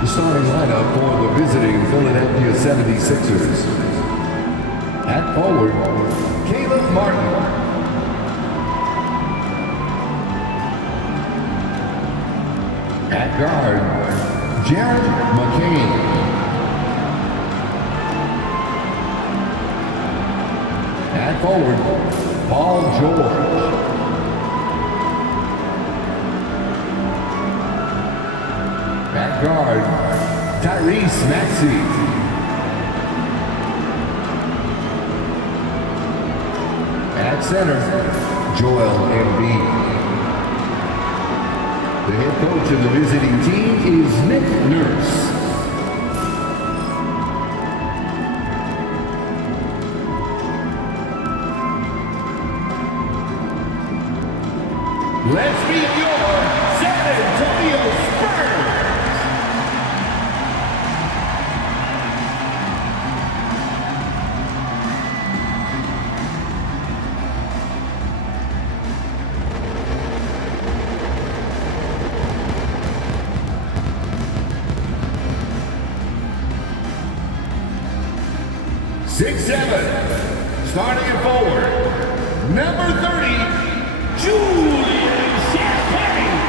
The starting lineup for the visiting Philadelphia 76ers. At forward, Caleb Martin. At guard, Jared McCain. At forward, Paul George. At guard, Tyrese Maxey. At center, Joel Embiid. The head coach of the visiting team is Nick Nurse. Let's meet your San Antonio Spurs. Starting at forward, number 30, Julian Champagne.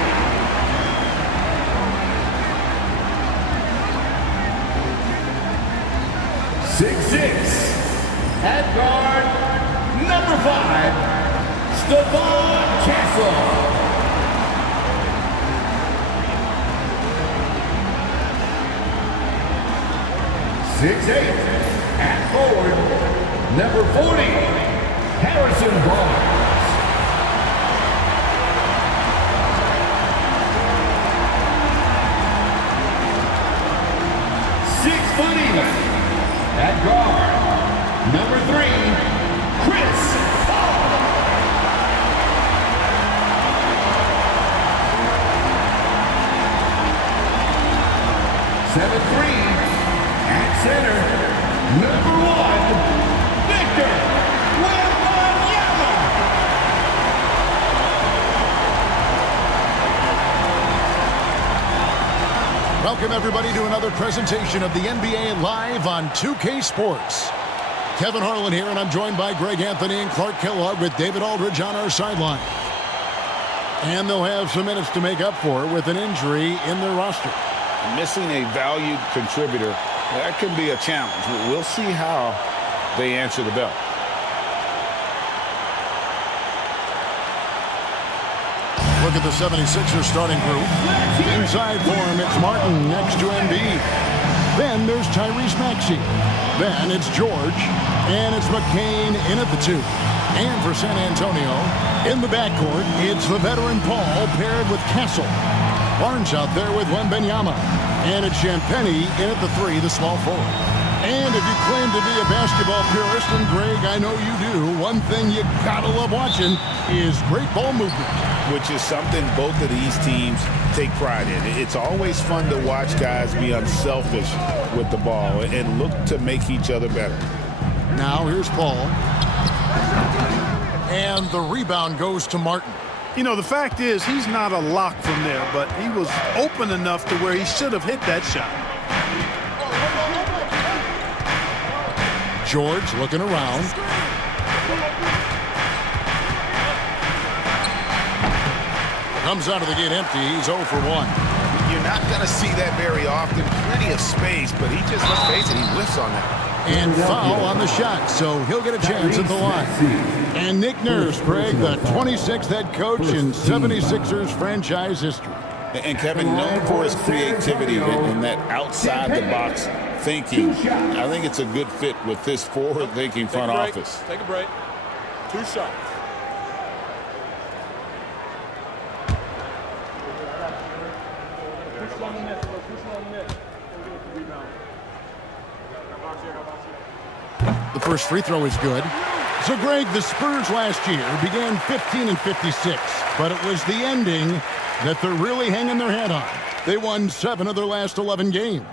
6'6", at guard, number 5, Stephon Castle. 6'8", at forward, number 40, Harrison Barnes. 6 foot even. At guard, number 3, Chris Paul. 7'3", at center, number 1, welcome everybody to another presentation of the NBA Live on 2K Sports. Kevin Harlan here, and I'm joined by Greg Anthony and Clark Kellogg with David Aldridge on our sideline. And they'll have some minutes to make up for with an injury in their roster. Missing a valued contributor, that can be a challenge. We'll see how they answer the bell. Look at the 76ers starting group. Inside for him, it's Martin next to Embiid. Then there's Tyrese Maxey. Then it's George. And it's McCain in at the 2. And for San Antonio, in the backcourt, it's the veteran Paul paired with Castle. Barnes out there with Wembanyama. And it's Champagnie in at the 3, the small forward. And if you claim to be a basketball purist, and Greg, I know you do, one thing you gotta love watching is great ball movement. Which is something both of these teams take pride in. It's always fun to watch guys be unselfish with the ball and look to make each other better. Now here's Paul. And the rebound goes to Martin. You know, the fact is he's not a lock from there, but he was open enough to where he should have hit that shot. George looking around. Comes out of the gate empty. He's 0 for 1. You're not going to see that very often. Plenty of space, but he just, let's face it, he whiffs on that. And foul on the shot, so he'll get a chance at the line. And Nick Nurse, Greg, the 26th head coach in 76ers franchise history. And Kevin, known for his creativity and that outside-the-box thinking, I think it's a good fit with this forward-thinking front office. Take a break. 2 shots. The first free throw is good. So, Greg, the Spurs last year began 15-56, but it was the ending that they're really hanging their head on. They won 7 of their last 11 games.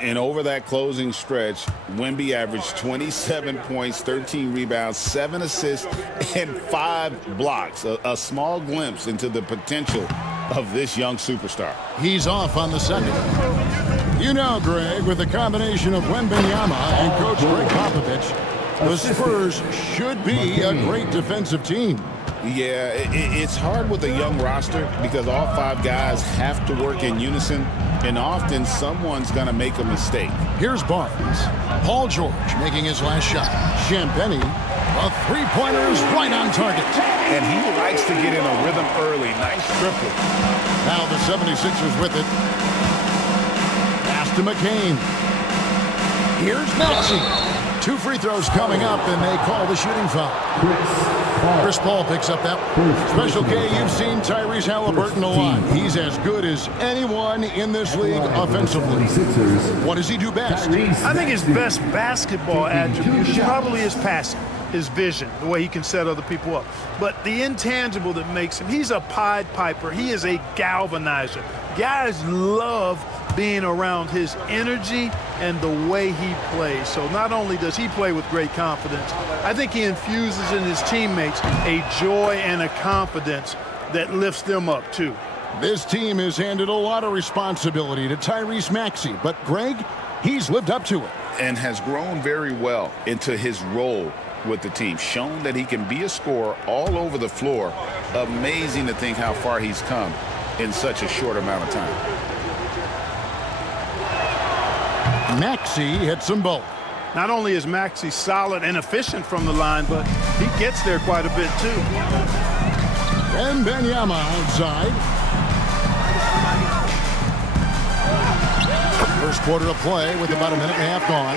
And over that closing stretch, Wemby averaged 27 points, 13 rebounds, 7 assists, and 5 blocks. A small glimpse into the potential of this young superstar. He's off on the second. You know, Greg, with the combination of Wembanyama and Coach Greg Popovich, the Spurs should be a great defensive team. Yeah, it's hard with a young roster because all 5 guys have to work in unison, and often someone's going to make a mistake. Here's Barnes. Paul George making his last shot. Champagnie, a three-pointer is right on target. And he likes to get in a rhythm early. Nice triple. Now the 76ers with it. Pass to McCain. Here's Maxey. 2 free throws coming up, and they call the shooting foul. Chris Paul picks up that one. Special K, you've seen Tyrese Halliburton a lot. He's as good as anyone in this league offensively. What does he do best? I think his best basketball attribute is probably his passing, his vision, the way he can set other people up. But the intangible that makes him, he's a Pied Piper. He is a galvanizer. Guys love being around his energy and the way he plays. So not only does he play with great confidence, I think he infuses in his teammates a joy and a confidence that lifts them up too. This team has handed a lot of responsibility to Tyrese Maxey, but Greg, he's lived up to it. And has grown very well into his role with the team. Shown that he can be a scorer all over the floor. Amazing to think how far he's come in such a short amount of time. Maxey hits them both. Not only is Maxey solid and efficient from the line, but he gets there quite a bit too. And Wembanyama outside. First quarter of play with about a minute and a half gone.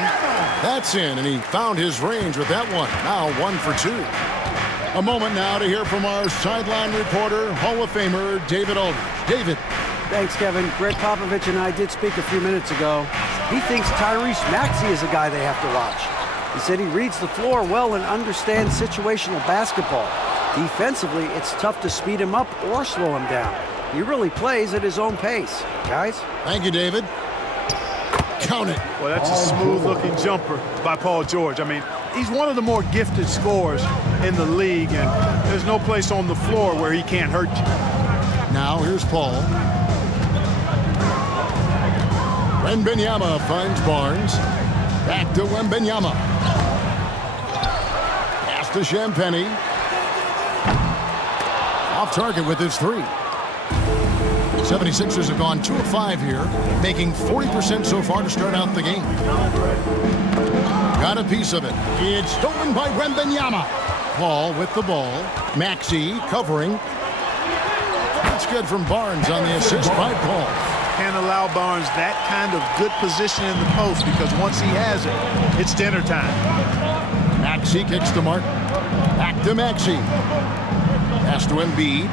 That's in, and he found his range with that one. Now 1 for 2. A moment now to hear from our sideline reporter, Hall of Famer David Aldridge. David. Thanks, Kevin. Greg Popovich and I did speak a few minutes ago. He thinks Tyrese Maxey is a guy they have to watch. He said he reads the floor well and understands situational basketball. Defensively, it's tough to speed him up or slow him down. He really plays at his own pace. Guys? Thank you, David. Count it. Well, that's a smooth-looking jumper by Paul George. I mean, he's one of the more gifted scorers in the league, and there's no place on the floor where he can't hurt you. Now here's Paul. Wembanyama finds Barnes. Back to Wembanyama. Pass to Champagnie. Off target with his 3. 76ers have gone 2 of 5 here, making 40% so far to start out the game. Got a piece of it. It's stolen by Wembanyama. Paul with the ball. Maxey covering. That's good from Barnes on the assist by Paul. Can't allow Barnes that kind of good position in the post because once he has it, it's dinner time. Maxey kicks to Martin. Back to Maxey. Pass to Embiid.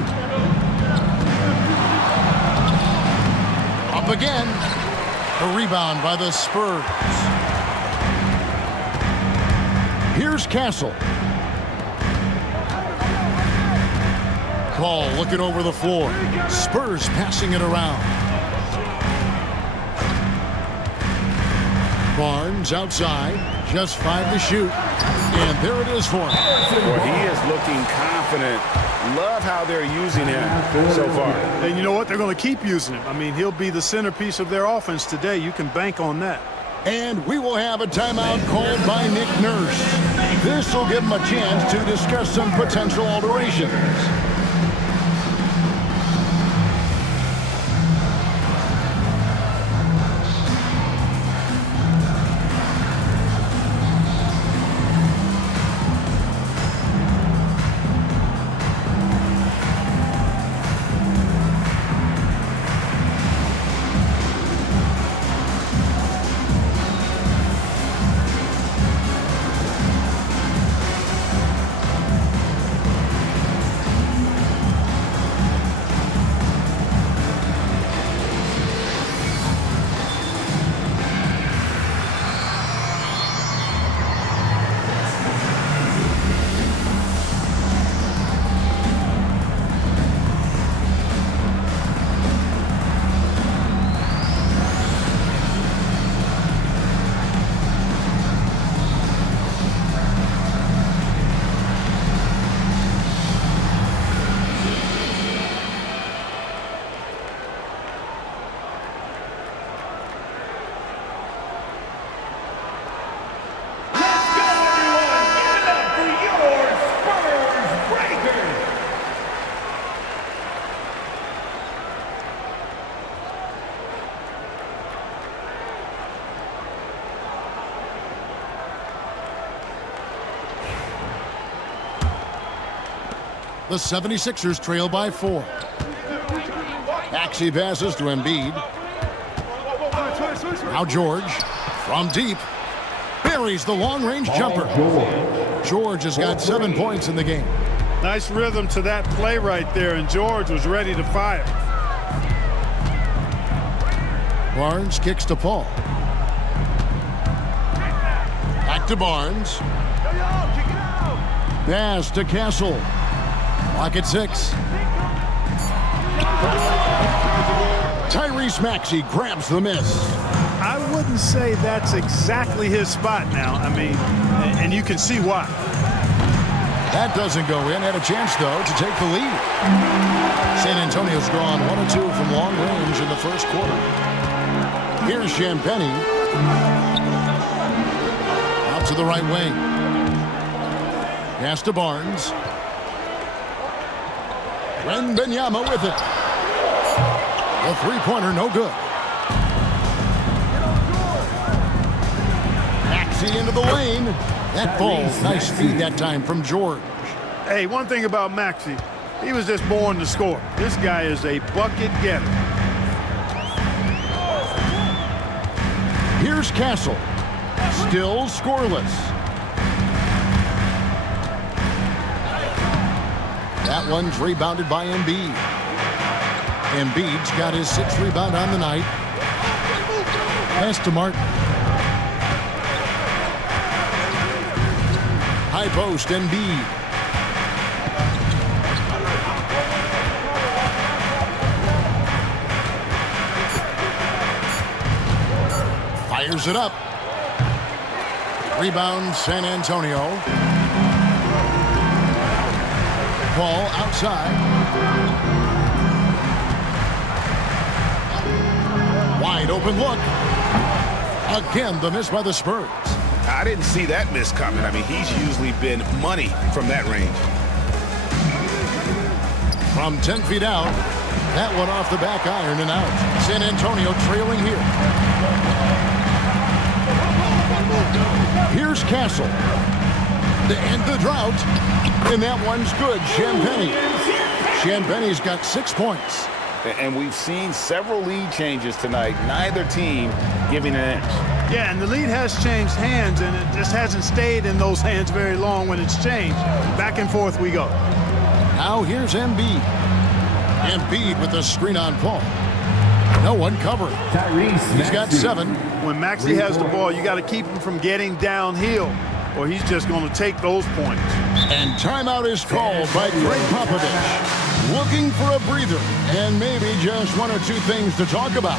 Up again. A rebound by the Spurs. Here's Castle. Paul looking over the floor. Spurs passing it around. Barnes outside. Just 5 to shoot. And there it is for him. Well, he is looking confident. Love how they're using him so far. And you know what? They're going to keep using him. I mean, he'll be the centerpiece of their offense today. You can bank on that. And we will have a timeout called by Nick Nurse. This will give him a chance to discuss some potential alterations. The 76ers trail by 4. Maxey passes to Embiid. Now George from deep buries the long-range jumper. George has got 7 points in the game. Nice rhythm to that play right there, and George was ready to fire. Barnes kicks to Paul. Back to Barnes. Pass to Castle. Clock at 6. Tyrese Maxey grabs the miss. I wouldn't say that's exactly his spot now. I mean, and you can see why. That doesn't go in. Had a chance, though, to take the lead. San Antonio's drawn 1 or 2 from long range in the first quarter. Here's Champagnie. Out to the right wing. Pass to Barnes. Wembanyama with it. The three-pointer, no good. Maxey into the lane. That ball, nice feed that time from George. Hey, one thing about Maxey, he was just born to score. This guy is a bucket getter. Here's Castle. Still scoreless. That one's rebounded by Embiid. Embiid's got his 6th rebound on the night. Pass to Martin. High post, Embiid. Fires it up. Rebound, San Antonio. Ball outside. Wide open look. Again, the miss by the Spurs. I didn't see that miss coming. I mean, he's usually been money from that range. From 10 feet out, that one off the back iron and out. San Antonio trailing here. Here's Castle to end the drought, and that one's good. Champagnie's got 6 points. And we've seen several lead changes tonight. Neither team giving an inch. Yeah, and the lead has changed hands, and it just hasn't stayed in those hands very long when it's changed. Back and forth we go. Now here's Embiid. Embiid with the screen on Paul. No one covering. He's got 7. When Maxey has the ball, you got to keep him from getting downhill, or he's just going to take those points. And timeout is called by Greg Popovich. Looking for a breather and maybe just 1 or 2 things to talk about.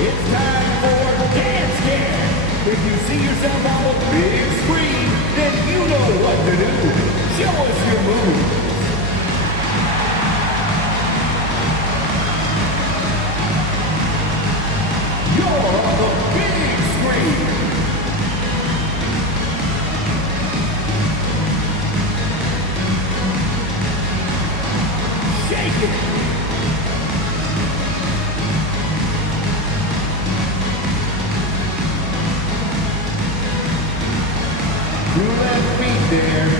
It's time for Dance Cam. If you see yourself on the big screen, then you know what to do. Show us your moves. You're on the big screen. Shake it. Two left feet there.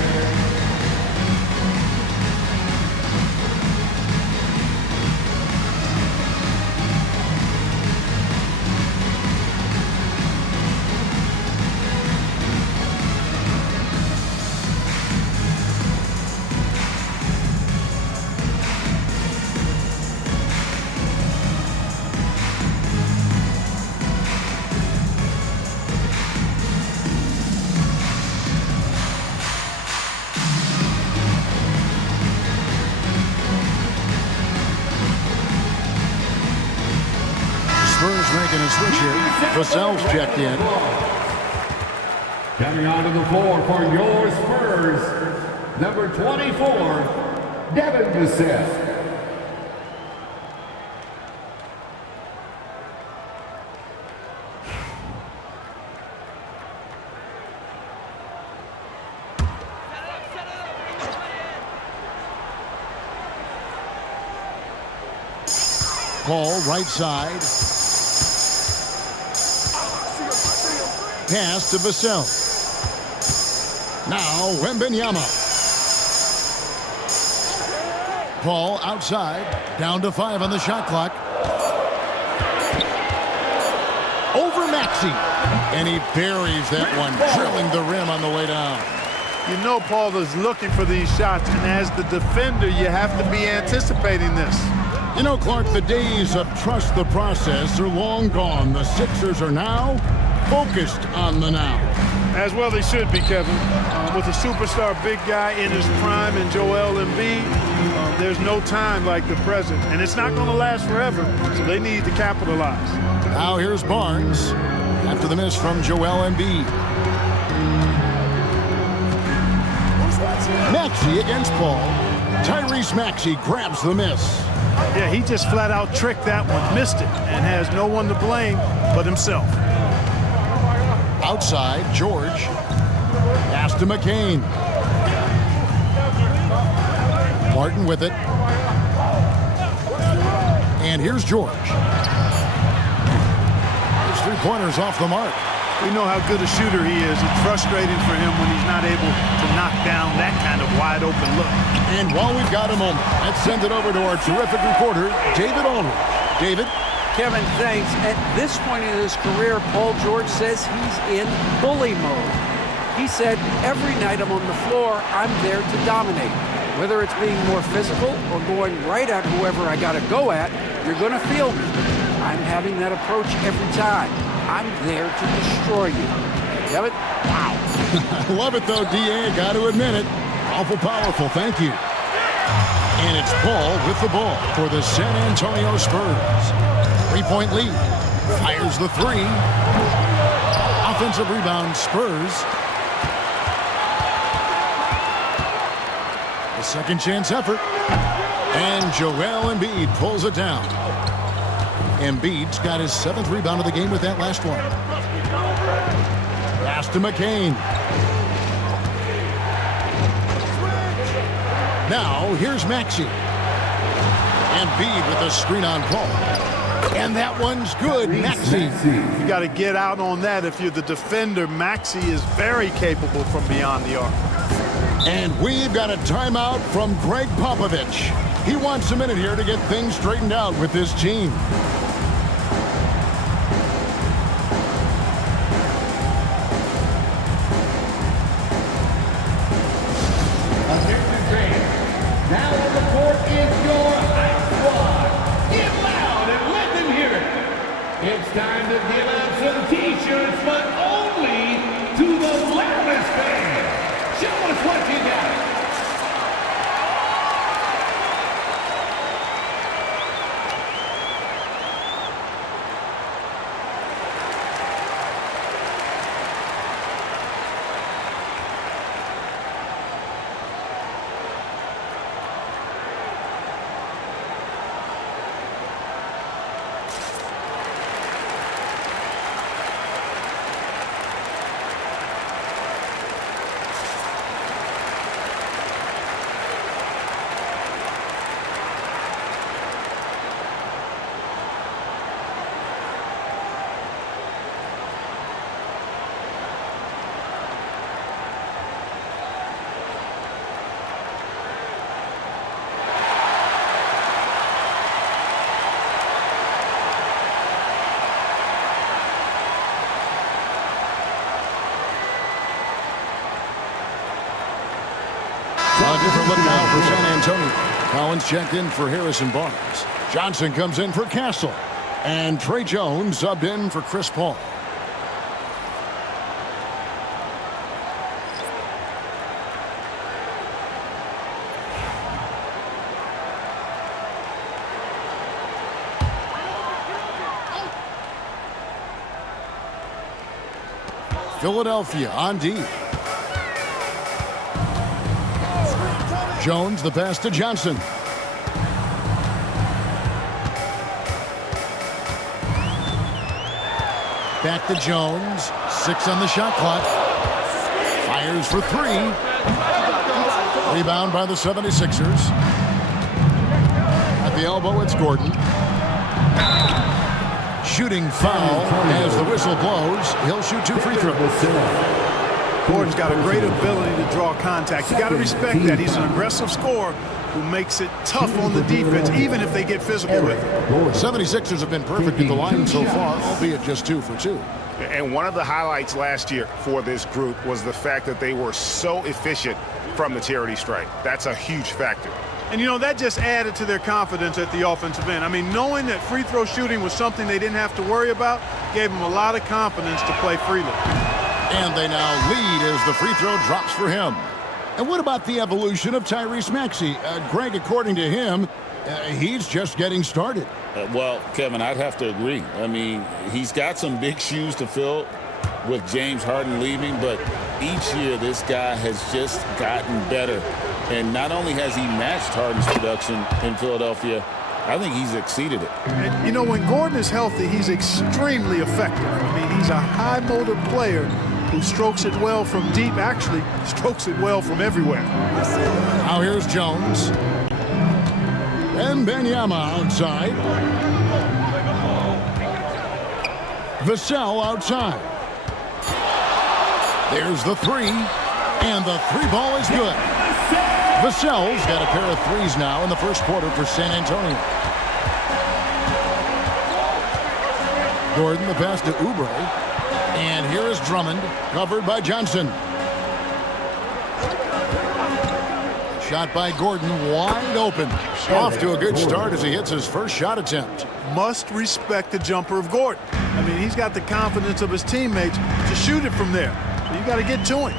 Spurs making a switch here. Vassell's checked in. Coming onto the floor for your Spurs, number 24, Devin Vassell. Paul, right side. Pass to Vassell. Now Wembanyama. Paul outside. Down to 5 on the shot clock. Over Maxey. And he buries that one, drilling the rim on the way down. You know Paul is looking for these shots, and as the defender, you have to be anticipating this. You know, Clark, the days of trust the process are long gone. The Sixers are now focused on the now. As well they should be, Kevin. With a superstar big guy in his prime and Joel Embiid, there's no time like the present. And it's not going to last forever, so they need to capitalize. Now here's Barnes after the miss from Joel Embiid. Maxey against Paul. Tyrese Maxey grabs the miss. Yeah, he just flat out tricked that one, missed it, and has no one to blame but himself. Outside, George. Pass to McCain. Martin with it. And here's George. His three-pointers off the mark. We know how good a shooter he is. It's frustrating for him when he's not able to knock down that kind of wide-open look. And while we've got a moment, let's send it over to our terrific reporter, David Aldridge. David? Kevin, thanks. At this point in his career, Paul George says he's in bully mode. He said, every night I'm on the floor, I'm there to dominate. Whether it's being more physical or going right at whoever I got to go at, you're going to feel me. I'm having that approach every time. I'm there to destroy you. Kevin? Wow. I love it, though, D.A. Got to admit it. Awful powerful. Thank you. And it's Paul with the ball for the San Antonio Spurs. 3-point lead. Fires the three. Offensive rebound, Spurs. A second chance effort. And Joel Embiid pulls it down. Embiid's got his 7th rebound of the game with that last one. Pass to McCain. Now, here's Maxey. Embiid with a screen on Paul. And that one's good. Maxey. You got to get out on that if you're the defender. Maxey is very capable from beyond the arc. And we've got a timeout from Greg Popovich. He wants a minute here to get things straightened out with this team. Now on the court is your hype squad. Get loud and let them hear it. It's time to give out some t-shirts, but only to the loudest fan. Show us what you got. A different look now for San Antonio. Collins checked in for Harrison Barnes. Johnson comes in for Castle. And Trey Jones subbed in for Chris Paul. Philadelphia on D. Jones, the pass to Johnson. Back to Jones. 6 on the shot clock. Fires for 3. Rebound by the 76ers. At the elbow, it's Gordon. shooting foul as the whistle blows. He'll shoot 2 free throws. Gordon's got a great ability to draw contact. You got to respect that. He's an aggressive scorer who makes it tough on the defense, even if they get physical with him. 76ers have been perfect at the line so far, albeit just 2 for 2. And one of the highlights last year for this group was the fact that they were so efficient from the charity stripe. That's a huge factor. And, you know, that just added to their confidence at the offensive end. I mean, knowing that free throw shooting was something they didn't have to worry about gave them a lot of confidence to play freely. And they now lead as the free throw drops for him. And what about the evolution of Tyrese Maxey? Greg, according to him, he's just getting started. Well, Kevin, I'd have to agree. I mean, he's got some big shoes to fill with James Harden leaving, but each year this guy has just gotten better. And not only has he matched Harden's production in Philadelphia, I think he's exceeded it. And, you know, when Gordon is healthy, he's extremely effective. I mean, he's a high-motor player who strokes it well from deep, actually strokes it well from everywhere. Now here's Jones. And Benyama outside. Vassell outside. There's the 3. And the 3 ball is good. Vassell's got a pair of 3s now in the first quarter for San Antonio. Gordon, the pass to Oubre. And here is Drummond, covered by Johnson. Shot by Gordon, wide open. Off to a good start as he hits his first shot attempt. Must respect the jumper of Gordon. I mean, he's got the confidence of his teammates to shoot it from there. So you got to get to him.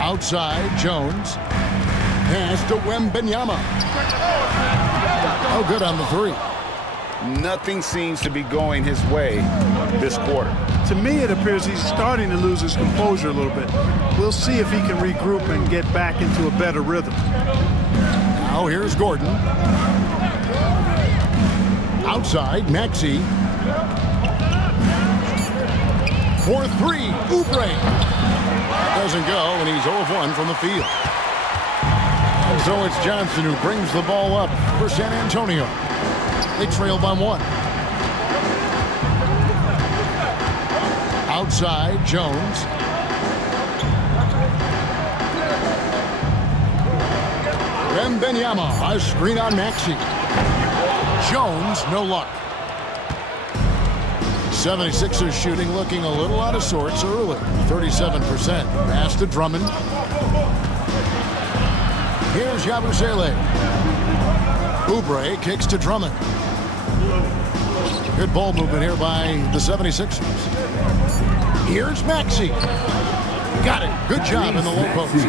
Outside, Jones. Pass to Wembanyama. Oh, good on the 3. Nothing seems to be going his way this quarter. To me, it appears he's starting to lose his composure a little bit. We'll see if he can regroup and get back into a better rhythm. Now here's Gordon. Outside, Maxey. For 3, Oubre. Doesn't go, and he's 0 of 1 from the field. And so it's Johnson who brings the ball up for San Antonio. They trail by 1. Outside, Jones. Wembanyama, a screen on Maxey. Jones, no luck. 76ers shooting looking a little out of sorts early. 37%. Pass to Drummond. Here's Yabusele. Oubre kicks to Drummond. Good ball movement here by the 76ers. Here's Maxey. Got it. Good job in the low post.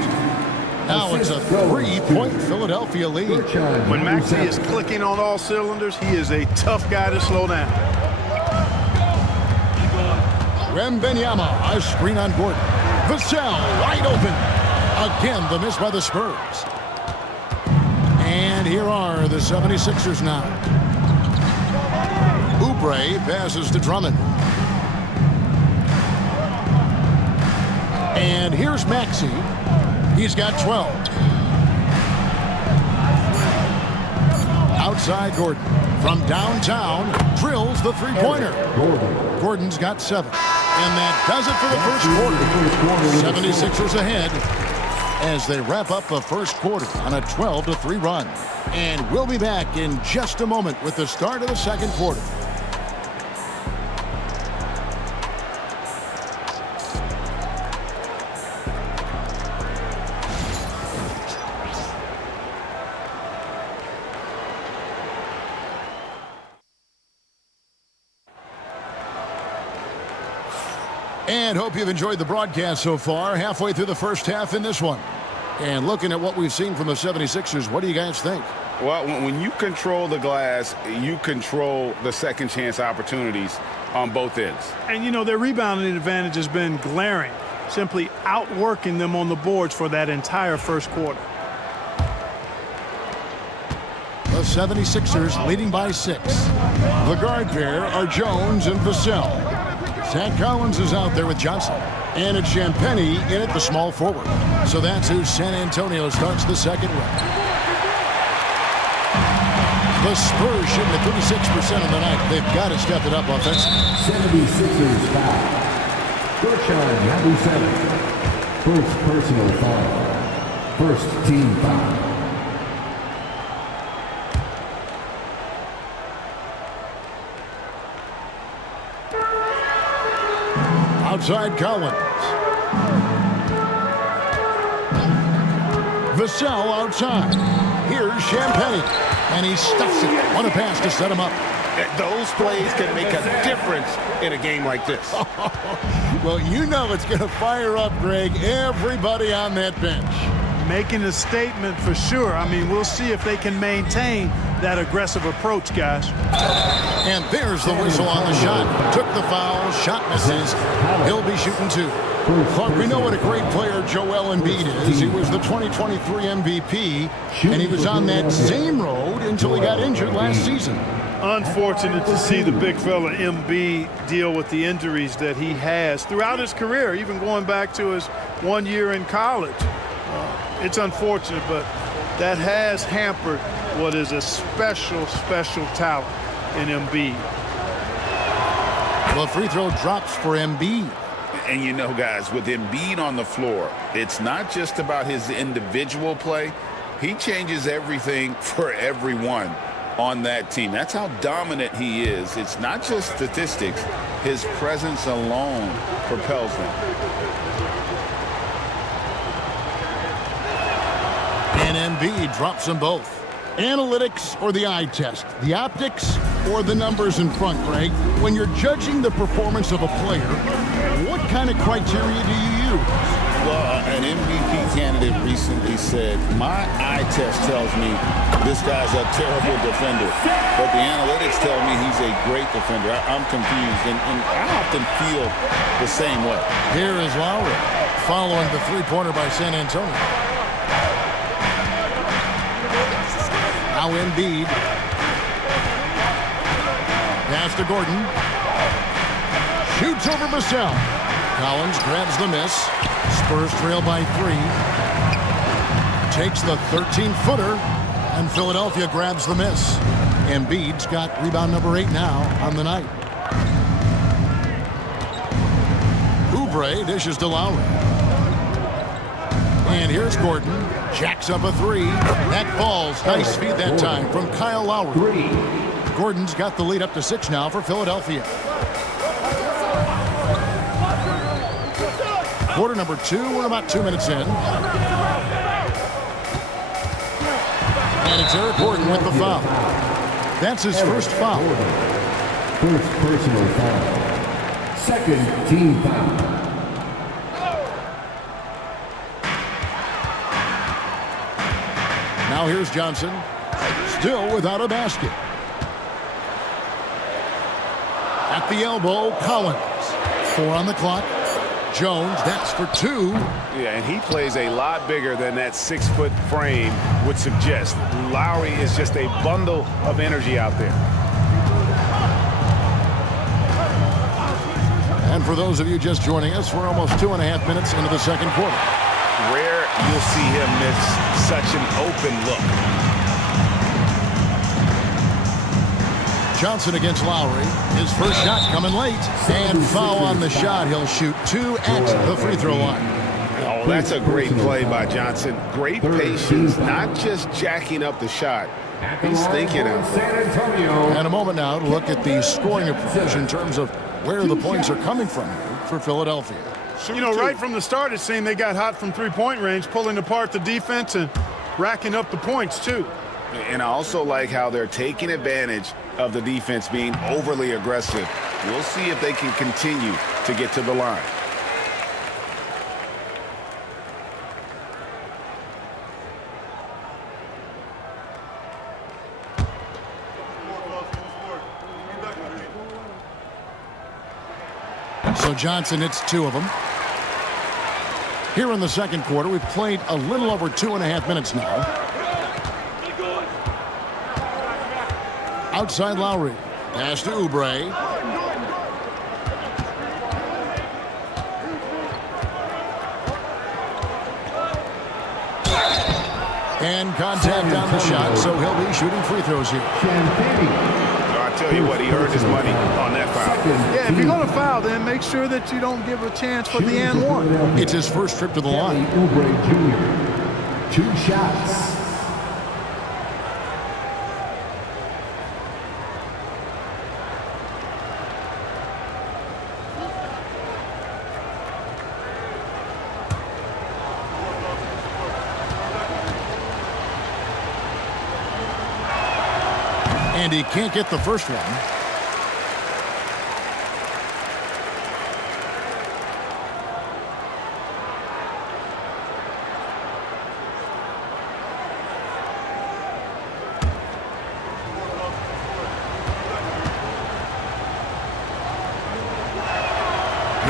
Now it's a 3-point Philadelphia lead. When Maxey is clicking on all cylinders, he is a tough guy to slow down. Wembanyama, a screen on Gordon. Vassell, wide open. Again, the miss by the Spurs. And here are the 76ers now. Oubre passes to Drummond. And here's Maxey. He's got 12. Outside Gordon. From downtown, drills the 3-pointer. Gordon's got 7. And that does it for the first quarter. 76ers ahead as they wrap up the first quarter on a 12-3 run. And we'll be back in just a moment with the start of the second quarter. And hope you've enjoyed the broadcast so far. Halfway through the first half in this one. And looking at what we've seen from the 76ers, what do you guys think? Well, when you control the glass, you control the second chance opportunities on both ends. And, you know, their rebounding advantage has been glaring, simply outworking them on the boards for that entire first quarter. The 76ers leading by 6. The guard pair are Jones and Vassell. Zach Collins is out there with Johnson. And it's Champagnie in at the small forward. So that's who San Antonio starts the second round. The Spurs shooting at 36% of the night. They've got to step it up offensively. 76ers foul. Bertrand, number 7. First personal foul. First team foul. Outside Collins. Vassell outside. Here's Champagne. And he stuffs it. What a pass to set him up. Those plays can make a difference in a game like this. Well, you know it's going to fire up, Greg, everybody on that bench. Making a statement for sure. I mean, we'll see if they can maintain that aggressive approach, guys. And there's the whistle on the shot. Took the foul. Shot misses. He'll be shooting 2. But we know what a great player Joel Embiid is. He was the 2023 MVP, and he was on that same road until he got injured last season. Unfortunate to see the big fella Embiid deal with the injuries that he has throughout his career, even going back to his 1 year in college. It's unfortunate, but that has hampered what is a special talent in Embiid. Well, free throw drops for Embiid. And you know, guys, with Embiid on the floor, it's not just about his individual play. He changes everything for everyone on that team. That's how dominant he is. It's not just statistics. His presence alone propels them. And Embiid drops them both. Analytics or the eye test? The optics or the numbers in front, Greg? When you're judging the performance of a player, what kind of criteria do you use? Well, an MVP candidate recently said, my eye test tells me this guy's a terrible defender, but the analytics tell me he's a great defender. I'm confused, and I often feel the same way. Here is Lowry following the three-pointer by San Antonio. Now Embiid. Pass to Gordon. Shoots over Vassell. Collins grabs the miss. Spurs trail by 3. Takes the 13-footer. And Philadelphia grabs the miss. Embiid's got rebound number 8 now on the night. Oubre dishes to Lowry. And here's Gordon. Jacks up a 3. That falls. Nice feed that time from Kyle Lowry. Gordon's got the lead up to 6 now for Philadelphia. Quarter number 2. We're about 2 minutes in. And it's Eric Gordon with the foul. That's his first foul. First personal foul. Second team foul. Now here's Johnson. Still without a basket. At the elbow, Collins. 4 on the clock. Jones, that's for 2. Yeah, and he plays a lot bigger than that 6-foot frame would suggest. Lowry is just a bundle of energy out there. And for those of you just joining us, we're almost 2.5 minutes into the second quarter. Rare you'll see him miss such an open look. Johnson against Lowry. His first shot coming late. And foul on the shot. He'll shoot 2 at the free throw line. Oh, that's a great play by Johnson. Great patience, not just jacking up the shot. He's thinking of it. And a moment now to look at the scoring approach in terms of where the points are coming from for Philadelphia. You know, right from the start, it seemed they got hot from three-point range, pulling apart the defense and racking up the points, too. And I also like how they're taking advantage of the defense being overly aggressive. We'll see if they can continue to get to the line. So Johnson hits 2 of them. Here in the second quarter, we've played a little over 2.5 minutes now. Outside Lowry. Pass to Oubre. And contact on the shot, so he'll be shooting free throws here. I tell you what, he earned his money on that foul. Yeah, if you're going to foul, then make sure that you don't give a chance for the and one. It's his first trip to the line. Oubre Jr. 2 shots. And he can't get the first one.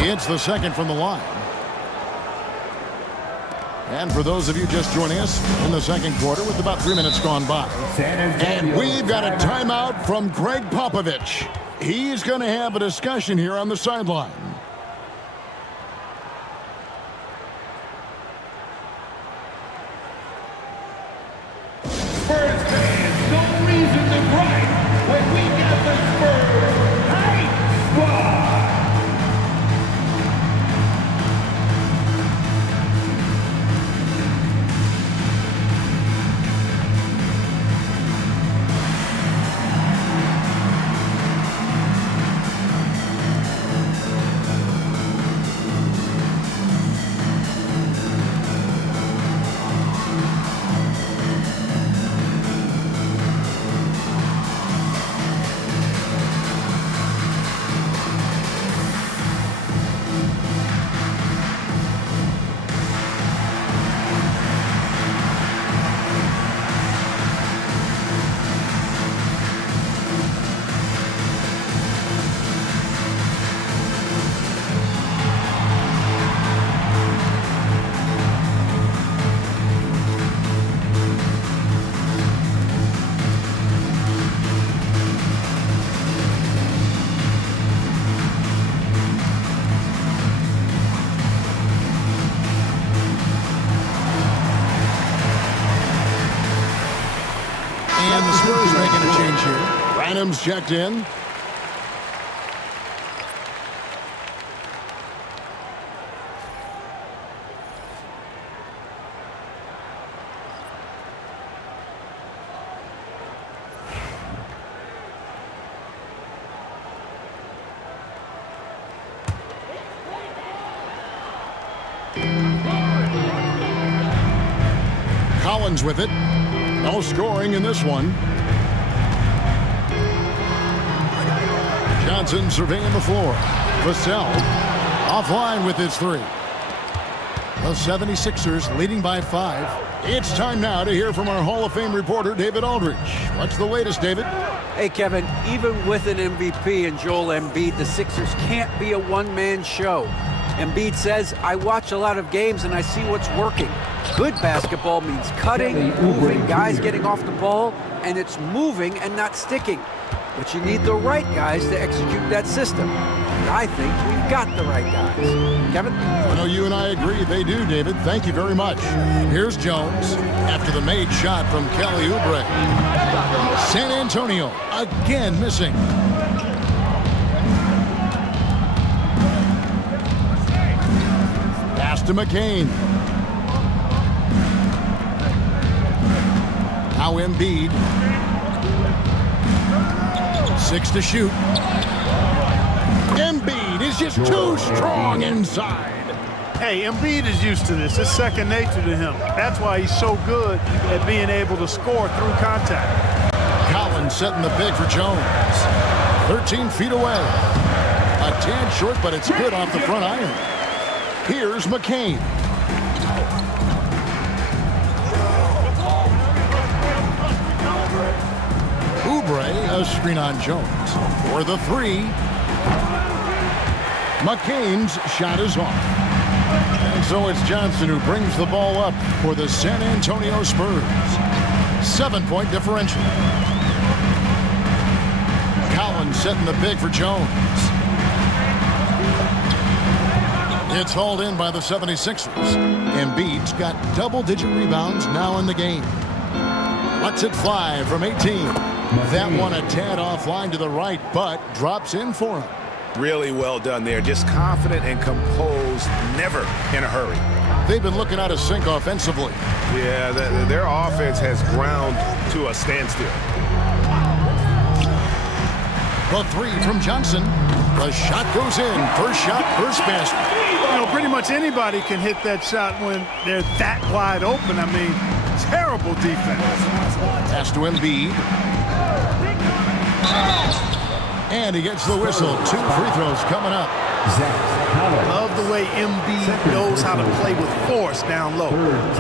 He hits the second from the line. And for those of you just joining us in the second quarter with about 3 minutes gone by. And we've got a timeout from Greg Popovich. He's going to have a discussion here on the sideline. Spurs fans, no reason to gripe when we got the Spurs Hype Squad. And the Spurs making a change here. Branham's checked in. Collins with it. No scoring in this one. Johnson surveying the floor. Vassell offline with his three. The 76ers leading by 5. It's time now to hear from our Hall of Fame reporter, David Aldridge. What's the latest, David? Hey, Kevin, even with an MVP and Joel Embiid, the Sixers can't be a one-man show. Embiid says, I watch a lot of games and I see what's working. Good basketball means cutting, moving, guys getting off the ball, and it's moving and not sticking. But you need the right guys to execute that system. And I think we've got the right guys. Kevin? I know you and I agree. They do, David. Thank you very much. Here's Jones after the made shot from Kelly Oubre. San Antonio again missing. Pass to McCain. Now Embiid. 6 to shoot. Embiid is just too strong inside. Hey, Embiid is used to this. It's second nature to him. That's why he's so good at being able to score through contact. Collins setting the big for Jones. 13 feet away. A tad short, but it's good off the front iron. Here's McCain. Oubre, a screen on Jones. For the 3. McCain's shot is off. And so it's Johnson who brings the ball up for the San Antonio Spurs. 7-point differential. Collins setting the big for Jones. It's hauled in by the 76ers. Embiid's got double-digit rebounds now in the game. Lets it fly from 18. That one a tad offline to the right, but drops in for him. Really well done there. Just confident and composed, never in a hurry. They've been looking out of sync offensively. Yeah, their offense has ground to a standstill. The three from Johnson. The shot goes in. First shot, first basket. You know, pretty much anybody can hit that shot when they're that wide open. I mean, terrible defense. Pass to Embiid. And he gets the whistle. 2 free throws coming up. Love the way Embiid knows how to play with force down low,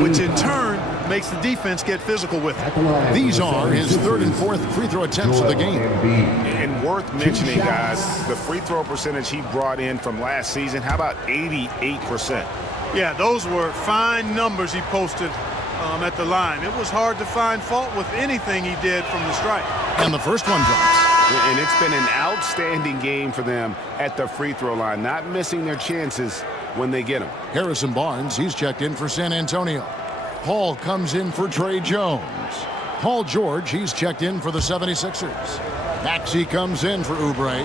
which in turn makes the defense get physical with it. These are his 3rd and 4th free throw attempts of the game. And worth mentioning, guys, the free throw percentage he brought in from last season, how about 88%? Yeah, those were fine numbers he posted at the line. It was hard to find fault with anything he did from the stripe. And the first one drops. And it's been an outstanding game for them at the free throw line, not missing their chances when they get them. Harrison Barnes, he's checked in for San Antonio. Paul comes in for Trey Jones. Paul George, he's checked in for the 76ers. Maxey comes in for Oubre.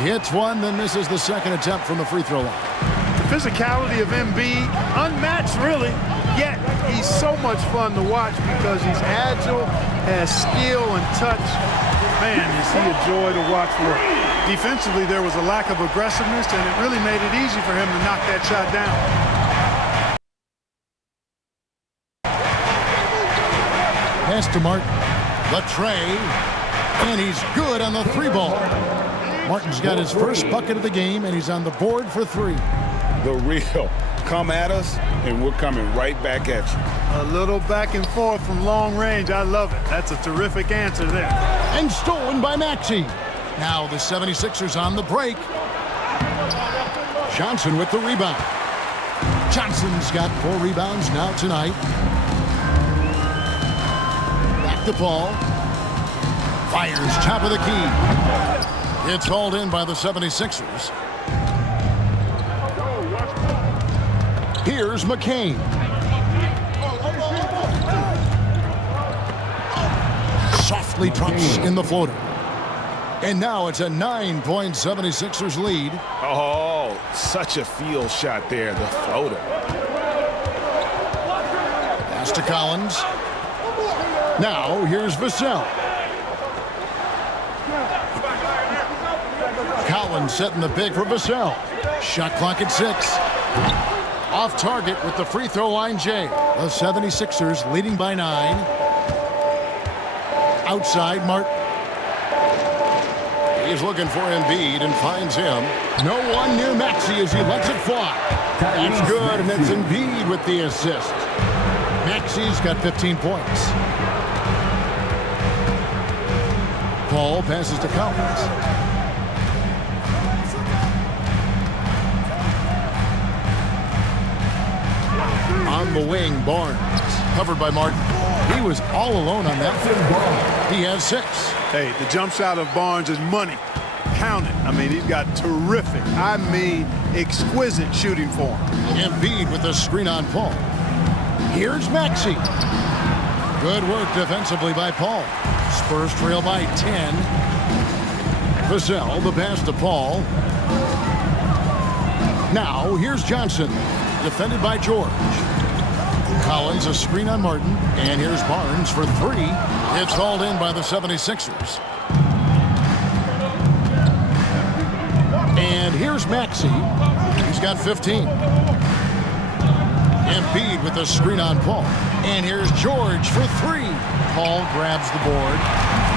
He hits one, then misses the second attempt from the free throw line. The physicality of Embiid, unmatched really, yet he's so much fun to watch because he's agile, has skill and touch. Man, is he a joy to watch work. Defensively, there was a lack of aggressiveness, and it really made it easy for him to knock that shot down. Pass to Martin. The tray. And he's good on the 3-ball. Martin's got his first bucket of the game, and he's on the board for 3. The real. Come at us, and we're coming right back at you. A little back and forth from long range. I love it. That's a terrific answer there. And stolen by Maxey. Now the 76ers on the break. Johnson with the rebound. Johnson's got 4 rebounds now tonight. Back to Paul. Fires top of the key. It's hauled in by the 76ers. Here's McCain. Softly drops in the floater. And now it's a 9-point 76ers lead. Oh, such a field shot there, the floater. Pass to Collins. Now here's Vassell. Collins setting the pick for Vassell. Shot clock at 6. Off target with the free throw line, Jay. The 76ers leading by 9. Outside, Martin. He's looking for Embiid and finds him. No one near Maxey as he lets it fly. That's good, and it's Embiid with the assist. Maxey's got 15 points. Paul passes to Collins. On the wing, Barnes. Covered by Martin. He was all alone on that one. He has 6. Hey, the jump shot of Barnes is money. Count it. I mean, he's got terrific, I mean, exquisite shooting form. Embiid with the screen on Paul. Here's Maxey. Good work defensively by Paul. Spurs trail by 10. Vassell, the pass to Paul. Now, here's Johnson. Defended by George. Collins, a screen on Martin. And here's Barnes for 3. It's hauled in by the 76ers. And here's Maxey. He's got 15. Embiid with the screen on Paul. And here's George for 3. Paul grabs the board.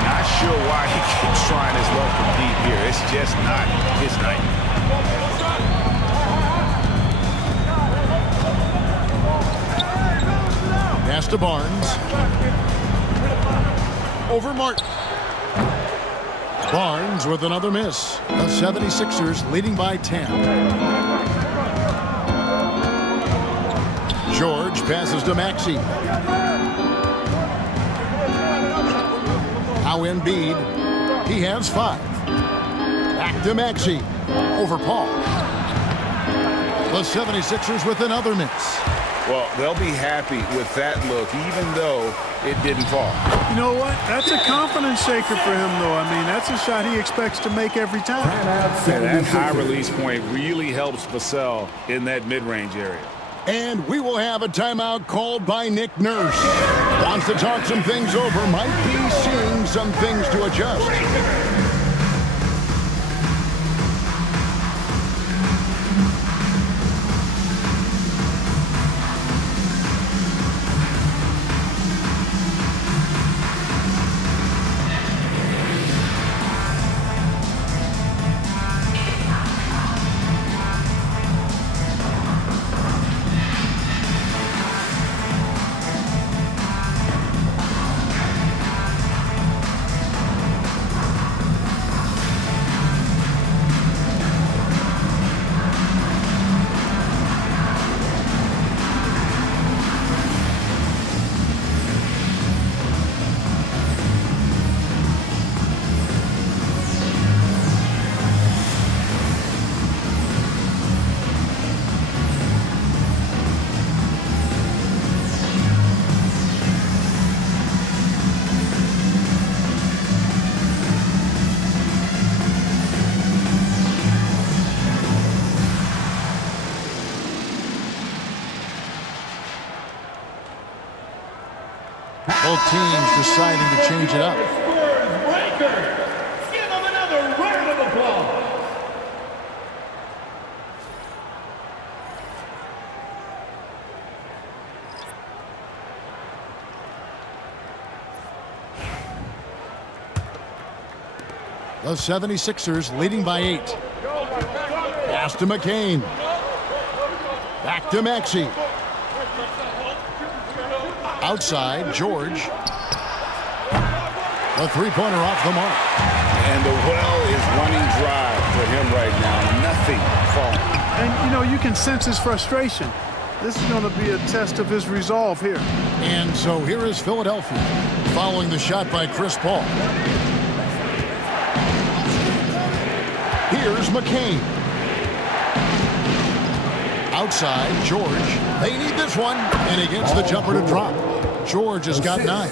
Not sure why he keeps trying his luck from deep here. It's just not his night. Pass to Barnes. Over Martin. Barnes with another miss. The 76ers leading by 10. George passes to Maxey. Now Embiid. He has 5. Back to Maxey. Over Paul. The 76ers with another miss. Well, they'll be happy with that look, even though it didn't fall. You know what? That's a confidence shaker for him, though. I mean, that's a shot he expects to make every time. And that high release point really helps Vassell in that mid-range area. And we will have a timeout called by Nick Nurse. Wants to talk some things over. Might be seeing some things to adjust. Both teams deciding to change it up. Spurs Lakers. Give them another round of applause. The 76ers leading by 8. Pass to McCain. Back to Maxey. Outside, George. The three-pointer off the mark. And the well is running dry for him right now. Nothing falling. And, you know, you can sense his frustration. This is going to be a test of his resolve here. And so here is Philadelphia following the shot by Chris Paul. Here's McCain. Outside, George. They need this one, and he gets the jumper to drop. George has got 9.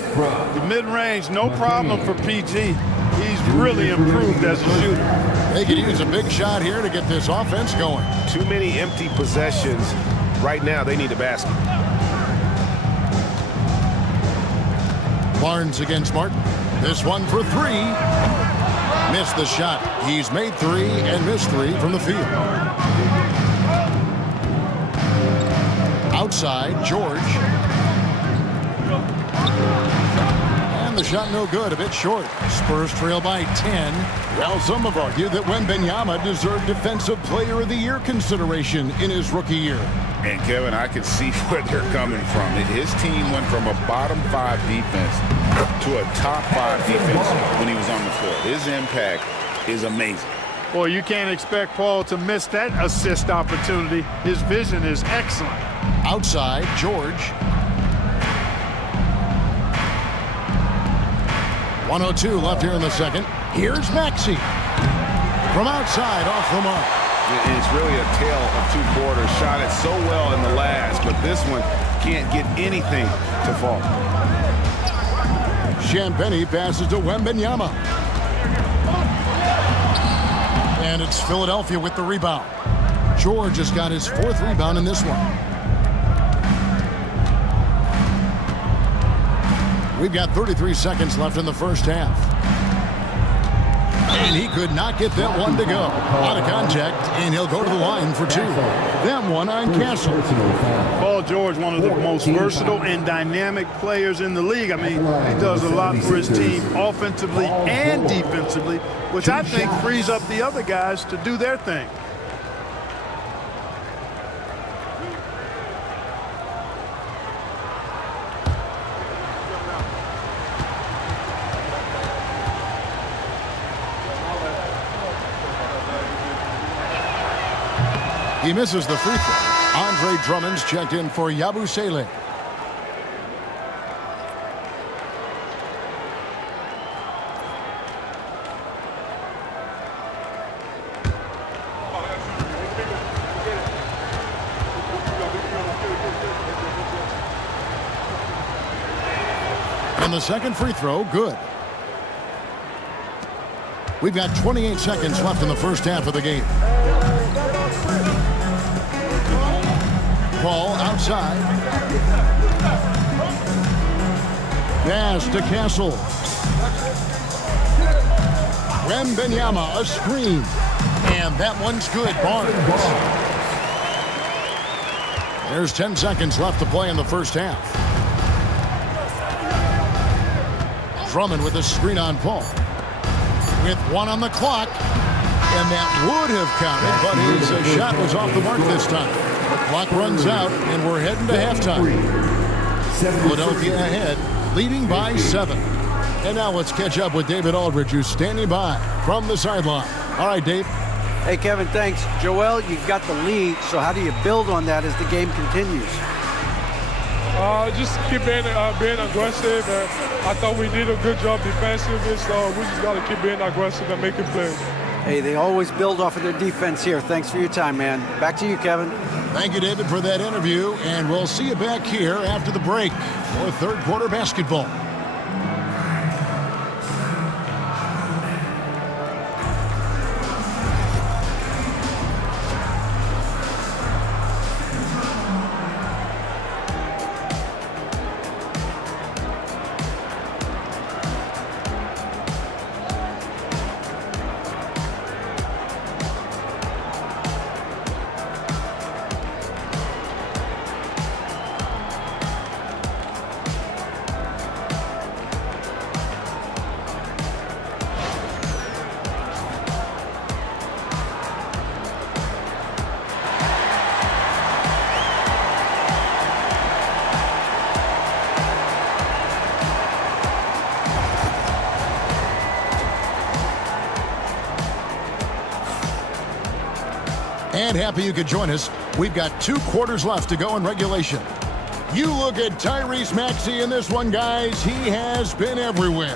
The mid-range, no problem for PG. He's really improved as a shooter. They could use a big shot here to get this offense going. Too many empty possessions. Right now, they need a basket. Barnes against Martin. This one for 3. Missed the shot. He's made 3 and missed 3 from the field. Outside, George. And the shot no good, a bit short. Spurs trail by 10. Well, some have argued that Wembanyama deserved Defensive Player of the Year consideration in his rookie year. And, Kevin, I can see where they're coming from. His team went from a bottom 5 defense to a top 5 defense when he was on the floor. His impact is amazing. Boy, you can't expect Paul to miss that assist opportunity. His vision is excellent. Outside, George. 1:02 left here in the second. Here's Maxey. From outside, off the mark. It's really a tale of 2 quarters. Shot it so well in the last, but this one can't get anything to fall. Champagny passes to Wembanyama. And it's Philadelphia with the rebound. George has got his 4th rebound in this one. We've got 33 seconds left in the first half. And he could not get that one to go. Out of contact, and he'll go to the line for 2. Then one on Castle. Paul George, one of the most versatile and dynamic players in the league. I mean, he does a lot for his team offensively and defensively, which I think frees up the other guys to do their thing. He misses the free throw. Andre Drummond's checked in for Yabusele. And the second free throw, good. We've got 28 seconds left in the first half of the game. Ball outside. Pass to Castle. Wembanyama, a screen. And that one's good. Barnes. There's 10 seconds left to play in the first half. Drummond with a screen on Paul. With 1 on the clock. And that would have counted, but his shot was off the mark this time. The clock runs out, and we're heading to halftime. Philadelphia ahead, leading by 7. And now let's catch up with David Aldridge, who's standing by from the sideline. All right, Dave. Hey, Kevin, thanks. Joel, you've got the lead, so how do you build on that as the game continues? Just keep being aggressive. And I thought we did a good job defensively, so we just got to keep being aggressive and making plays. Hey, they always build off of their defense here. Thanks for your time, man. Back to you, Kevin. Thank you, David, for that interview, and we'll see you back here after the break for third quarter basketball. And happy you could join us. We've got 2 quarters left to go in regulation. You look at Tyrese Maxey in this one, guys. He has been everywhere.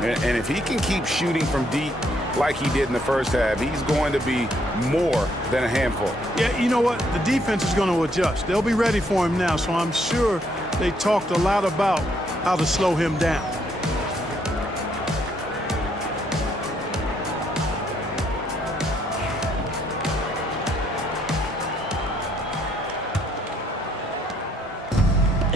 And if he can keep shooting from deep like he did in the first half, he's going to be more than a handful. Yeah, you know what? The defense is going to adjust. They'll be ready for him now, so I'm sure they talked a lot about how to slow him down.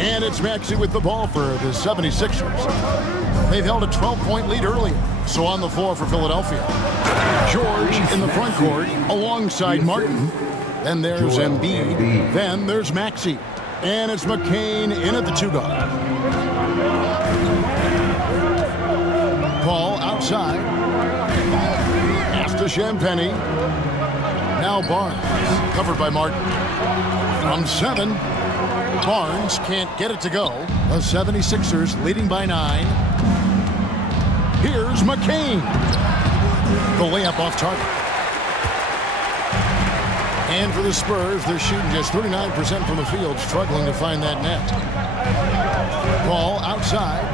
And it's Maxey with the ball for the 76ers. They've held a 12-point lead earlier. So on the floor for Philadelphia. George in the front court alongside Martin. Then there's Embiid. Then there's Maxey. And it's McCain in at the 2-guard. Paul outside. Pass to Champagny. Now Barnes. Covered by Martin. From 7. Barnes can't get it to go. The 76ers leading by 9. Here's McCain. The layup off target. And for the Spurs, they're shooting just 39% from the field, struggling to find that net. Ball outside.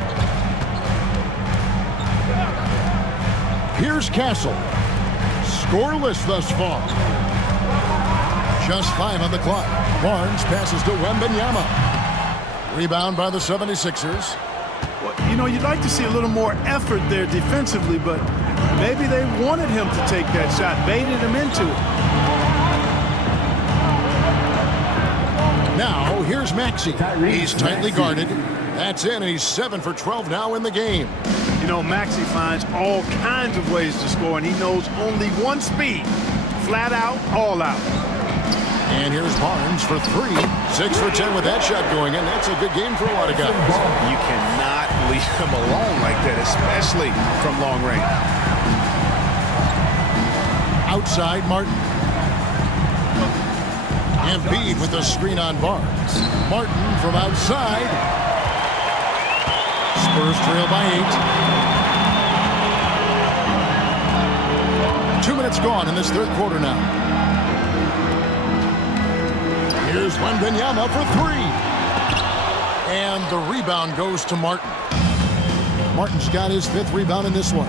Here's Castle. Scoreless thus far. Just 5 on the clock. Barnes passes to Wembanyama. Rebound by the 76ers. Well, you know, you'd like to see a little more effort there defensively, but maybe they wanted him to take that shot, baited him into it. Now, here's Maxey. He's tightly guarded. That's in, and he's 7 for 12 now in the game. You know, Maxey finds all kinds of ways to score, and he knows only one speed. Flat out, all out. And here's Barnes for 3. 6 for 10 with that shot going in. That's a good game for a lot of guys. You cannot leave him alone like that, especially from long range. Outside, Martin. Embiid with the screen on Barnes. Martin from outside. Spurs trail by 8. 2 minutes gone in this third quarter now. Here's Wembanyama for 3. And the rebound goes to Martin. Martin's got his 5th rebound in this one.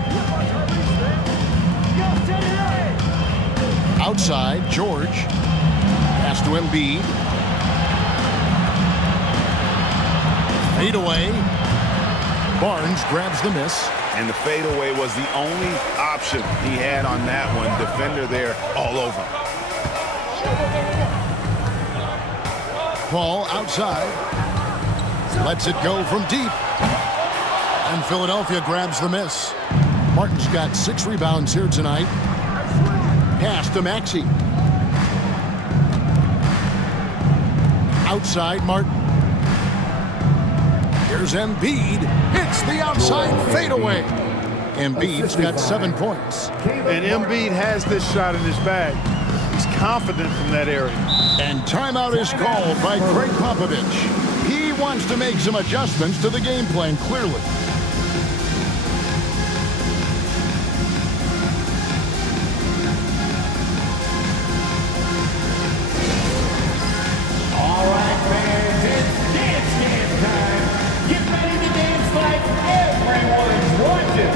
Outside, George. Pass to Embiid. Fade away. Barnes grabs the miss. And the fadeaway was the only option he had on that one. Defender there all over him. Paul outside. Lets it go from deep. And Philadelphia grabs the miss. Martin's got 6 rebounds here tonight. Pass to Maxey. Outside Martin. Here's Embiid. Hits the outside fadeaway. Embiid's got 7 points. And Embiid has this shot in his bag. He's confident from that area. And timeout is called by Greg Popovich. He wants to make some adjustments to the game plan, clearly. All right, fans, it's dance time. Get ready to dance like everyone's watching.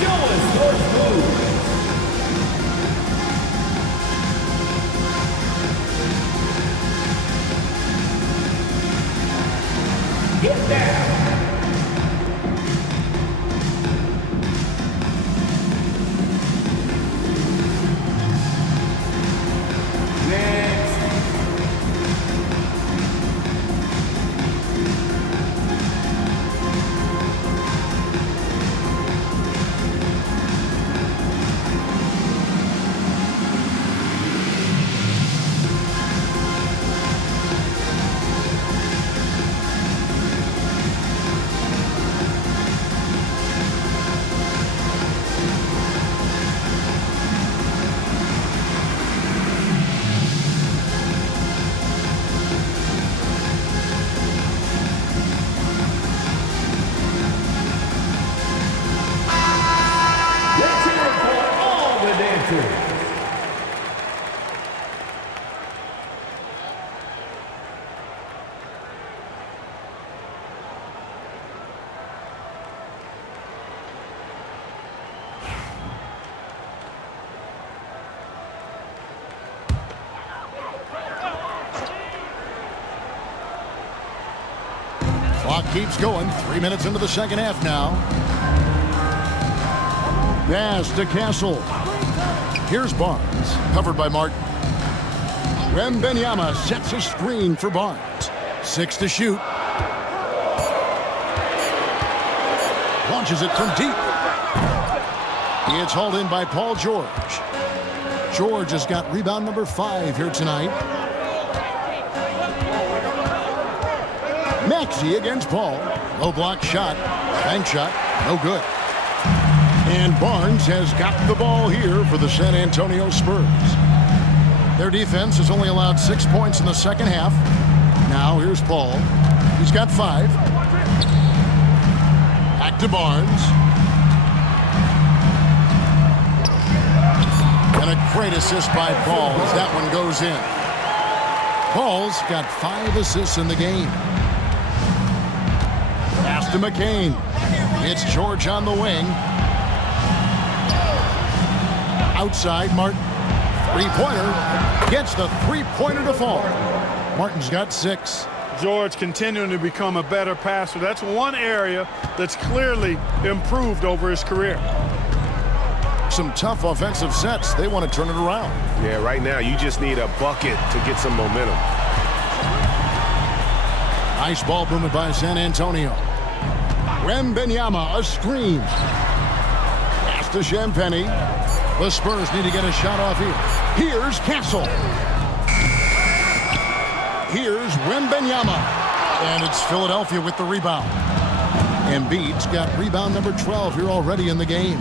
Show us your moves. Get down. Clock keeps going. 3 minutes into the second half now. Pass to Castle. Here's Barnes. Covered by Martin. Wembanyama sets a screen for Barnes. 6 to shoot. Launches it from deep. It's hauled in by Paul George. George has got rebound number 5 here tonight. Maxey against Paul. Low block shot. Bank shot. No good. And Barnes has got the ball here for the San Antonio Spurs. Their defense has only allowed 6 points in the second half. Now here's Paul. He's got 5. Back to Barnes. And a great assist by Paul as that one goes in. Paul's got 5 assists in the game. Pass to McCain. It's George on the wing. Outside Martin. Three-pointer. Gets the three-pointer to fall. Martin's got 6. George continuing to become a better passer. That's one area that's clearly improved over his career. Some tough offensive sets. They want to turn it around. Yeah, right now you just need a bucket to get some momentum. Nice ball movement by San Antonio. Wembanyama, a screen. Pass to Champagny. The Spurs need to get a shot off here. Here's Castle. Here's Wembanyama. And it's Philadelphia with the rebound. Embiid's got rebound number 12 here already in the game.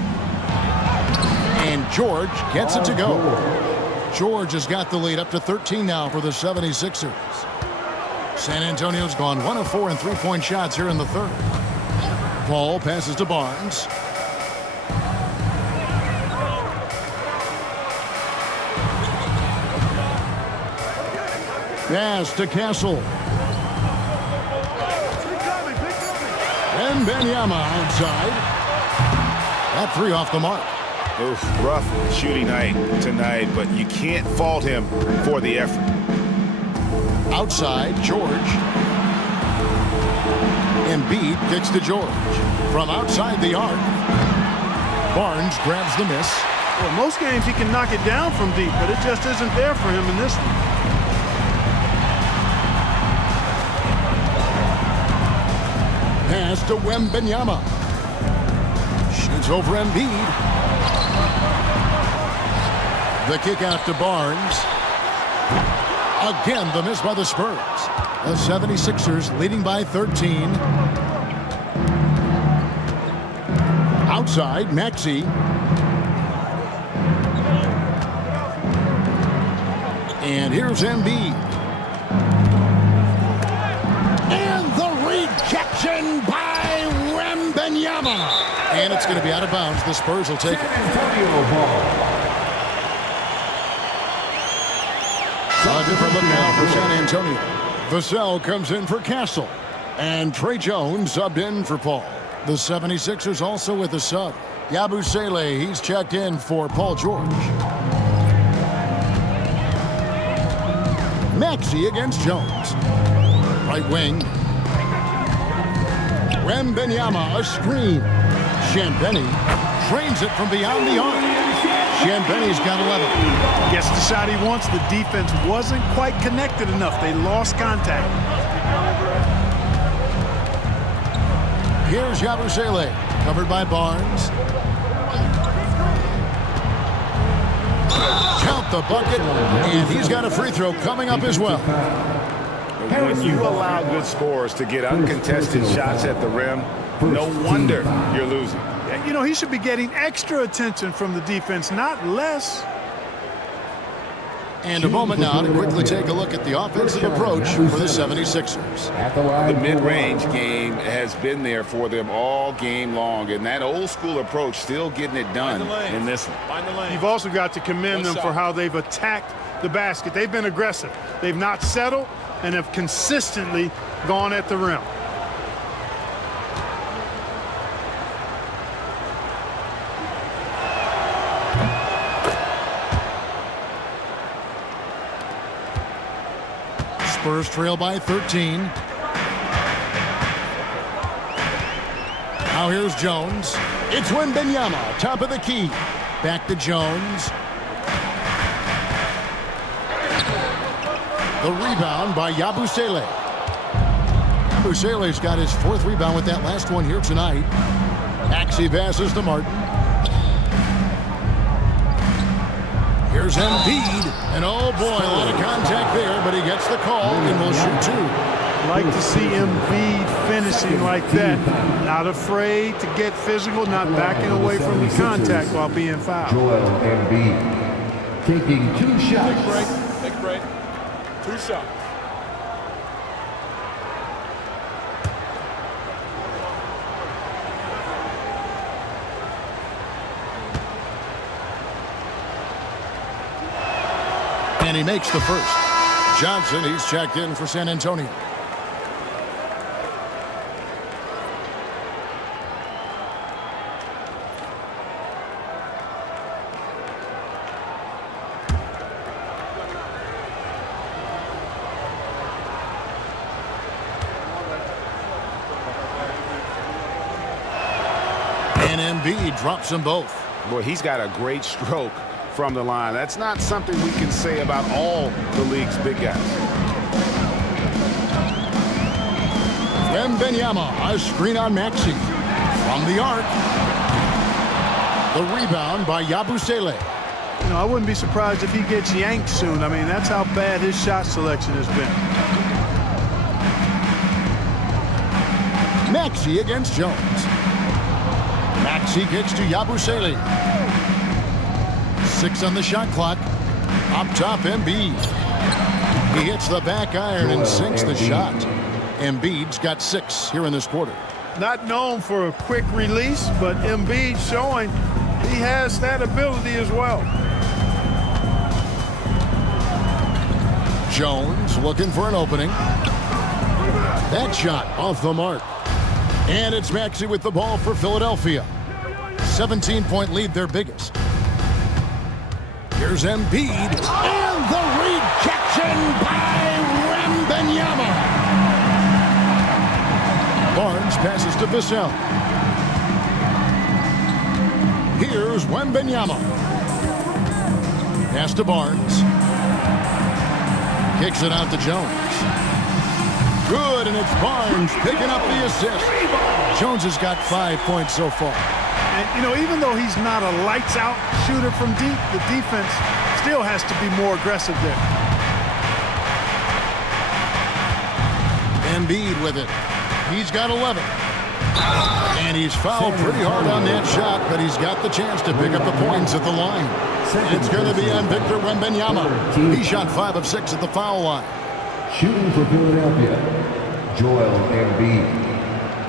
And George gets it to go. George has got the lead up to 13 now for the 76ers. San Antonio's gone 1 of 4 in three-point shots here in the third. Paul passes to Barnes. Pass to Castle. Wembanyama outside. That 3 off the mark. Oof, rough shooting night tonight, but you can't fault him for the effort. Outside, George. Embiid kicks to George. From outside the arc. Barnes grabs the miss. Well, most games he can knock it down from deep, but it just isn't there for him in this one. Pass to Wembanyama. Shoots over Embiid. The kick out to Barnes. Again, the miss by the Spurs. The 76ers leading by 13. Outside, Maxey. And here's Embiid. And the rejection by Wembanyama. And it's going to be out of bounds. The Spurs will take it. A different look now for San Antonio. Vassell comes in for Castle. And Trey Jones subbed in for Paul. The 76ers also with a sub. Yabusele, he's checked in for Paul George. Maxey against Jones. Right wing. Wembanyama, a screen. Champagnie trains it from beyond the arc. Champagnie's got 11. Gets the shot he wants. The defense wasn't quite connected enough. They lost contact. Here's Yabusele, covered by Barnes. Count the bucket, and he's got a free throw coming up as well. When you allow good scorers to get uncontested shots at the rim, no wonder you're losing. You know, he should be getting extra attention from the defense, not less. And a moment now to quickly take a look at the offensive approach for the 76ers. The mid-range game has been there for them all game long, and that old-school approach still getting it done in this one. You've also got to commend them for how they've attacked the basket. They've been aggressive. They've not settled and have consistently gone at the rim. Spurs trail by 13. Now here's Jones. It's Wembanyama, top of the key. Back to Jones. The rebound by Yabusele. Yabusele's got his 4th rebound with that last one here tonight. Maxey passes to Martin. Here's Embiid. And oh boy, a lot of contact there, but he gets the call and will shoot 2. Like to see Embiid finishing like that. Not afraid to get physical, not backing away from the contact while being fouled. Joel Embiid taking 2 shots. Take a break. 2 shots. And he makes the first. Johnson, he's checked in for San Antonio. And Embiid drops them both. Boy, he's got a great stroke from the line. That's not something we can say about all the league's big guys. Wembanyama, a screen on Maxey. From the arc. The rebound by Yabusele. You know, I wouldn't be surprised if he gets yanked soon. I mean, that's how bad his shot selection has been. Maxey against Jones. Maxey kicks to Yabusele. 6 on the shot clock. Up top, Embiid. He hits the back iron and sinks the shot. Embiid's got 6 here in this quarter. Not known for a quick release, but Embiid showing he has that ability as well. Jones looking for an opening. That shot off the mark. And it's Maxey with the ball for Philadelphia. 17-point lead, their biggest. Here's Embiid, and the rejection by Wembanyama. Barnes passes to Vassell. Here's Wembanyama. Pass to Barnes. Kicks it out to Jones. Good, and it's Barnes picking up the assist. Jones has got 5 points so far. And, you know, even though he's not a lights-out shooter from deep, the defense still has to be more aggressive there. Embiid with it. He's got 11. And he's fouled pretty hard on that shot, but he's got the chance to pick up the points at the line. It's going to be on Victor Wembanyama. He shot 5 of 6 at the foul line. Shooting for Philadelphia, Joel Embiid,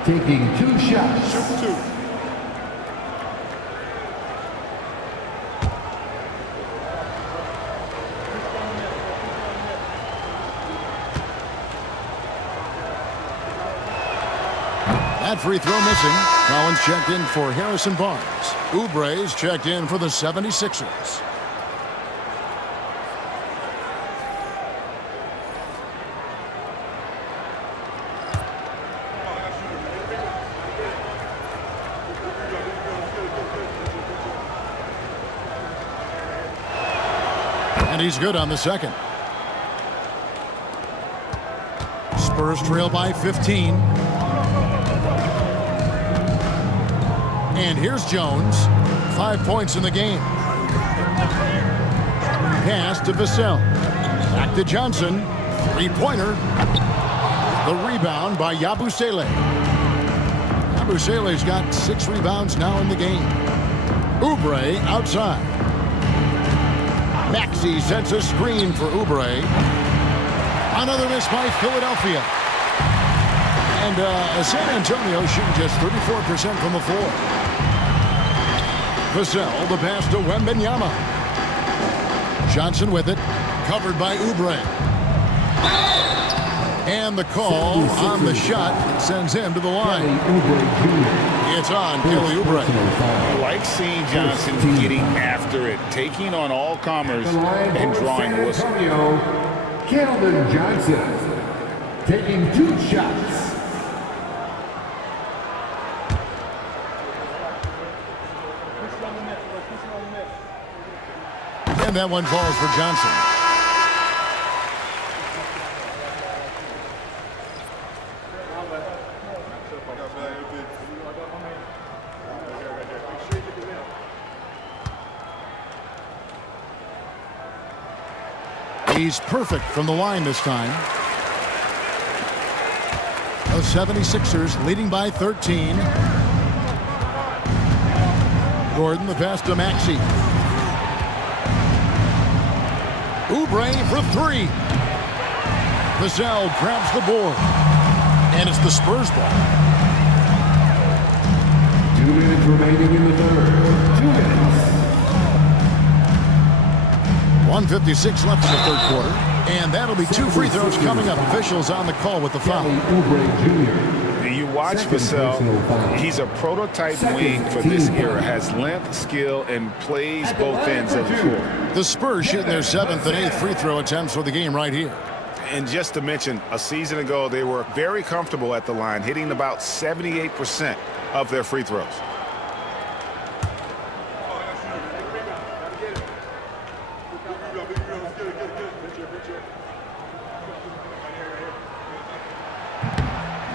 taking 2 shots. Shoot 2. That free throw missing. Collins checked in for Harrison Barnes. Oubre's checked in for the 76ers. And he's good on the second. Spurs trail by 15. And here's Jones. 5 points in the game. Pass to Vassell. Back to Johnson. Three-pointer. The rebound by Yabusele. Yabusele's got 6 rebounds now in the game. Oubre outside. Maxey sets a screen for Oubre. Another miss by Philadelphia. And San Antonio shooting just 34% from the floor. Vassell, the pass to Wembanyama. Johnson with it. Covered by Oubre. And the call on the shot sends him to the line. It's on Kelly Oubre. I like seeing Johnson getting after it, taking on all comers and drawing the whistle. Keldon Johnson, taking 2 shots. And that one falls for Johnson. He's perfect from the line this time. The 76ers leading by 13. Gordon, the pass to Maxey. Oubre for 3. Vassell grabs the board. And it's the Spurs ball. 2 minutes remaining in the third. 2 minutes. 1:56 left in the third quarter. And that'll be 2 free throws coming up. Officials on the call with the foul. You watch Vassell. He's a prototype wing for this era. Has length, skill, and plays both ends of the floor. The Spurs shooting their 7th and 8th free throw attempts for the game right here. And just to mention, a season ago, they were very comfortable at the line, hitting about 78% of their free throws.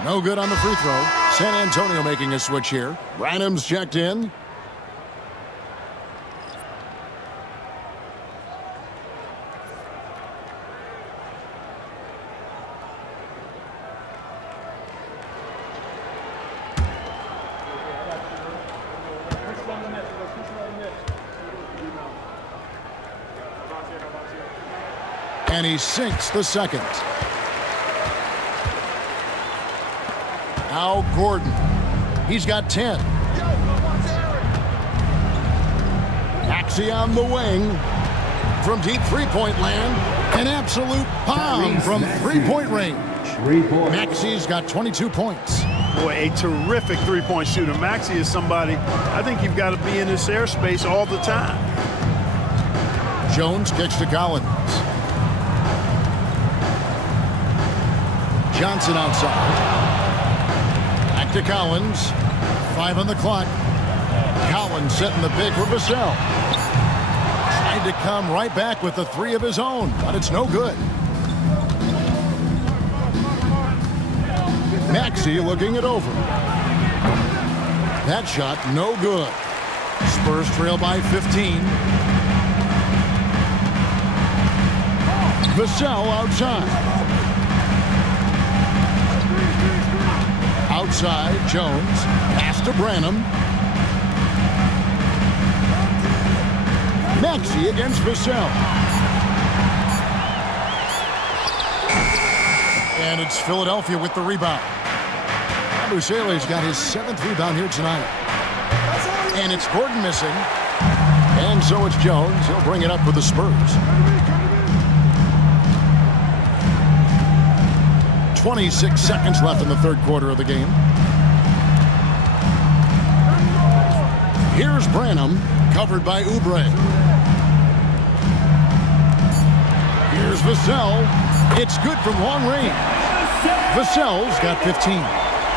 No good on the free throw. San Antonio making a switch here. Branham's checked in. And he sinks the second. Now Gordon. He's got 10. Maxey on the wing. From deep three-point land. An absolute bomb from three-point range. Maxey's got 22 points. Boy, a terrific three-point shooter. Maxey is somebody, I think you've got to be in this airspace all the time. Jones kicks to Collins. Johnson outside. Back to Collins. 5 on the clock. Collins setting the pick for Vassell. Tried to come right back with the 3 of his own, but it's no good. Maxey looking it over. That shot no good. Spurs trail by 15. Vassell outside. Outside, Jones. Pass to Branham. Maxey against Vassell. And it's Philadelphia with the rebound. Abusele's got his 7th rebound here tonight. And it's Gordon missing. And so it's Jones. He'll bring it up for the Spurs. 26 seconds left in the 3rd quarter of the game. Here's Branham, covered by Oubre. Here's Vassell. It's good from long range. Vassell's got 15.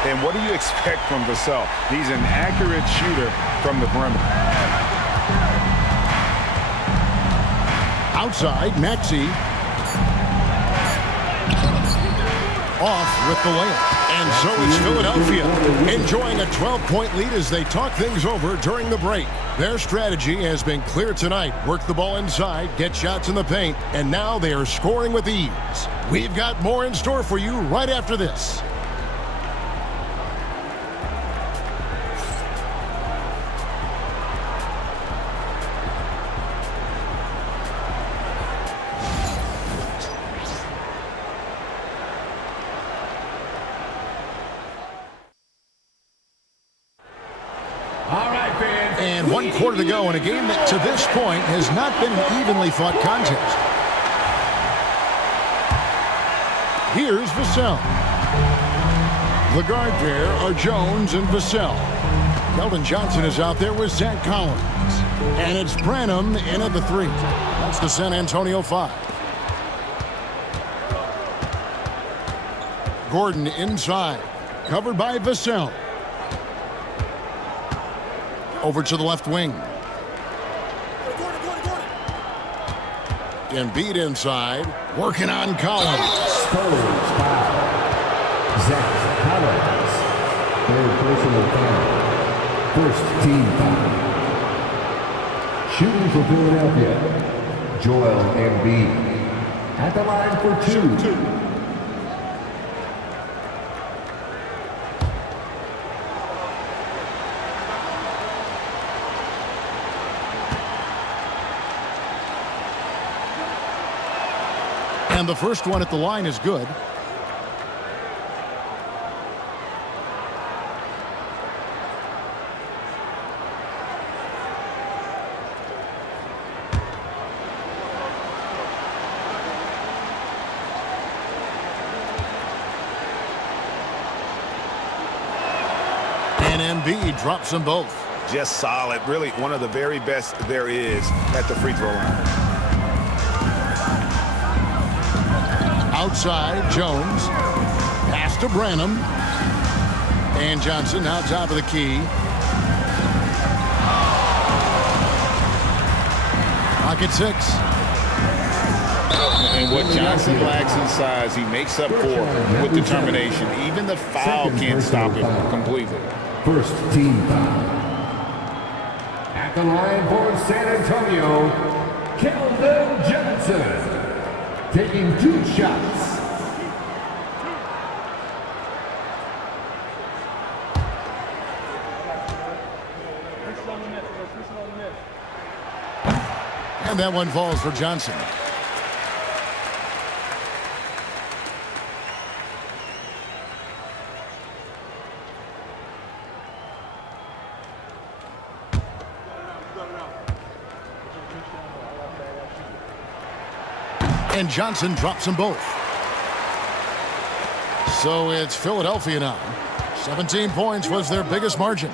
And what do you expect from Vassell? He's an accurate shooter from the perimeter. Outside, Maxey. Off with the layup. And so it's Philadelphia enjoying a 12-point lead as they talk things over during the break. Their strategy has been clear tonight. Work the ball inside, get shots in the paint, and now they are scoring with ease. We've got more in store for you right after this. And 1 quarter to go in a game that to this point has not been an evenly fought contest. Here's Vassell. The guard pair are Jones and Vassell. Keldon Johnson is out there with Zach Collins. And it's Branham in at the 3. That's the San Antonio 5. Gordon inside, covered by Vassell. Over to the left wing. Embiid inside, working on Collins. Spurs foul. Zach Collins. 3rd personal foul. 1st team foul. Shooting for Philadelphia, Joel Embiid. At the line for 2. And the first one at the line is good. And Embiid drops them both. Just solid. Really one of the very best there is at the free throw line. Outside, Jones. Pass to Branham. And Johnson now top of the key. Pocket 6. And what Johnson lacks in size, he makes up for with determination. Even the foul can't stop him completely. 1st team foul. At the line for San Antonio, Keldon Johnson. Taking 2 shots. And that one falls for Johnson. And Johnson drops them both. So it's Philadelphia now. 17 points was their biggest margin.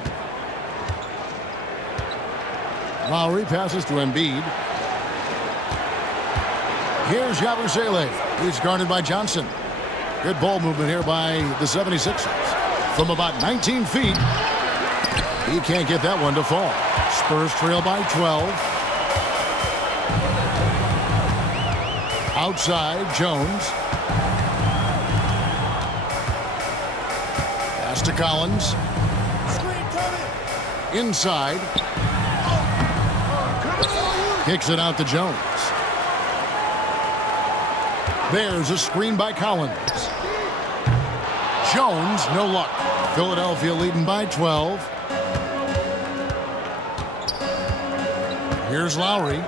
Lowry passes to Embiid. Here's Yabusele. He's guarded by Johnson. Good ball movement here by the 76ers. From about 19 feet, he can't get that one to fall. Spurs trail by 12. Outside, Jones. Pass to Collins. Inside. Kicks it out to Jones. There's a screen by Collins. Jones, no luck. Philadelphia leading by 12. Here's Lowry.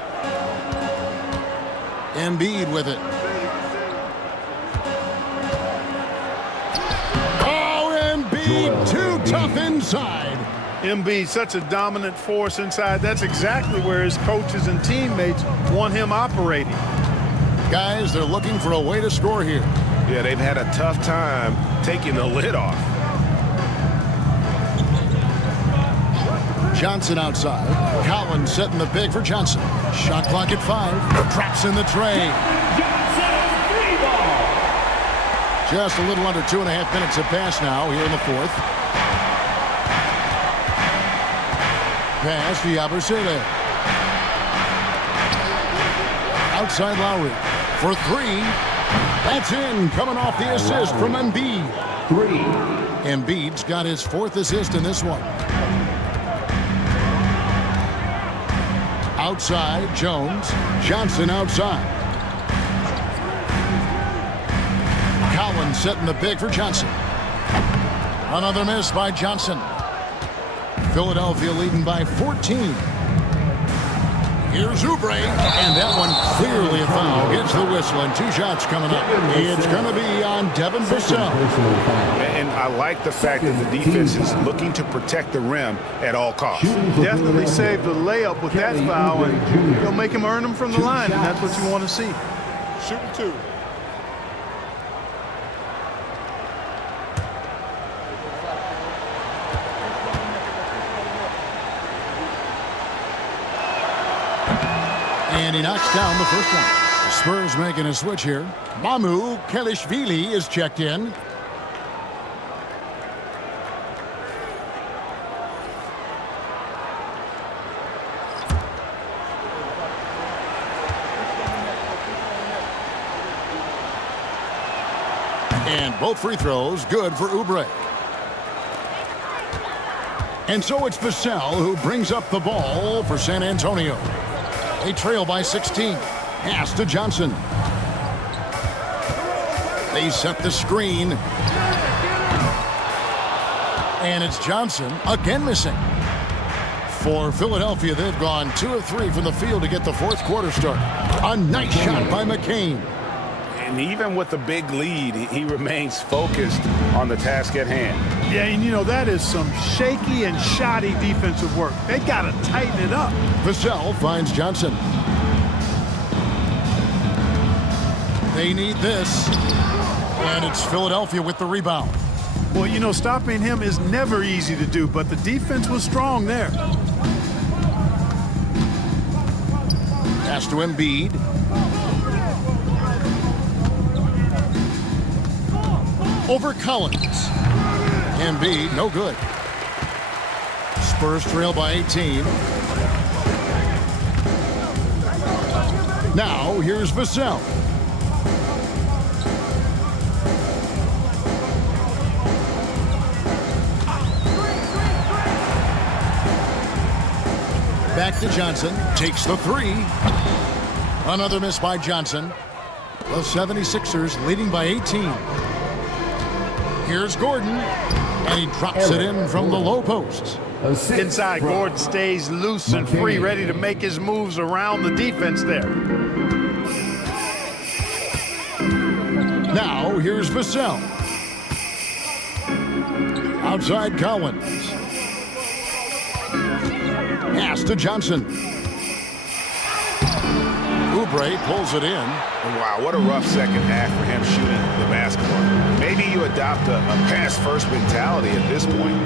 Embiid with it. Oh, Embiid, too tough inside. Embiid, such a dominant force inside. That's exactly where his coaches and teammates want him operating. Guys, they're looking for a way to score here. Yeah, they've had a tough time taking the lid off. Johnson outside. Collins setting the big for Johnson. Shot clock at 5. Traps in the tray. Just a little under 2.5 minutes have passed now here in the fourth. Pass to Yabusele. Outside Lowry for 3. That's in, coming off the assist from Embiid. 3. Embiid's got his 4th assist in this one. Outside, Jones. Johnson outside. Collins setting the big for Johnson. Another miss by Johnson. Philadelphia leading by 14. Here's Oubre, and that one clearly a foul. Gets the whistle, and 2 shots coming up. It's going to be on Devin Vassell. And I like the fact that the defense is looking to protect the rim at all costs. Definitely saved the layup with that foul, and he'll make him earn them from the line, and that's what you want to see. Shooting 2. And he knocks down the first one. The Spurs making a switch here. Mamu Kelishvili is checked in. And both free throws good for Oubre. And so it's Vassell who brings up the ball for San Antonio. They trail by 16. Pass to Johnson. They set the screen. And it's Johnson again missing. For Philadelphia, they've gone 2 of 3 from the field to get the fourth quarter started. A nice shot by McCain. And even with the big lead, he remains focused on the task at hand. Yeah, and you know, that is some shaky and shoddy defensive work. They got to tighten it up. Vassell finds Johnson. They need this. And it's Philadelphia with the rebound. Well, you know, stopping him is never easy to do, but the defense was strong there. Pass to Embiid. Over Collins. Embiid, no good. Spurs trail by 18. Now, here's Vassell. Back to Johnson. Takes the 3. Another miss by Johnson. The 76ers leading by 18. Here's Gordon, and he drops it in from the low post. Inside, Gordon stays loose and free, ready to make his moves around the defense there. Now, here's Vassell. Outside Collins. Pass to Johnson. Oubre pulls it in. Wow, what a rough second half for him shooting the basketball. Maybe you adopt a pass-first mentality at this point.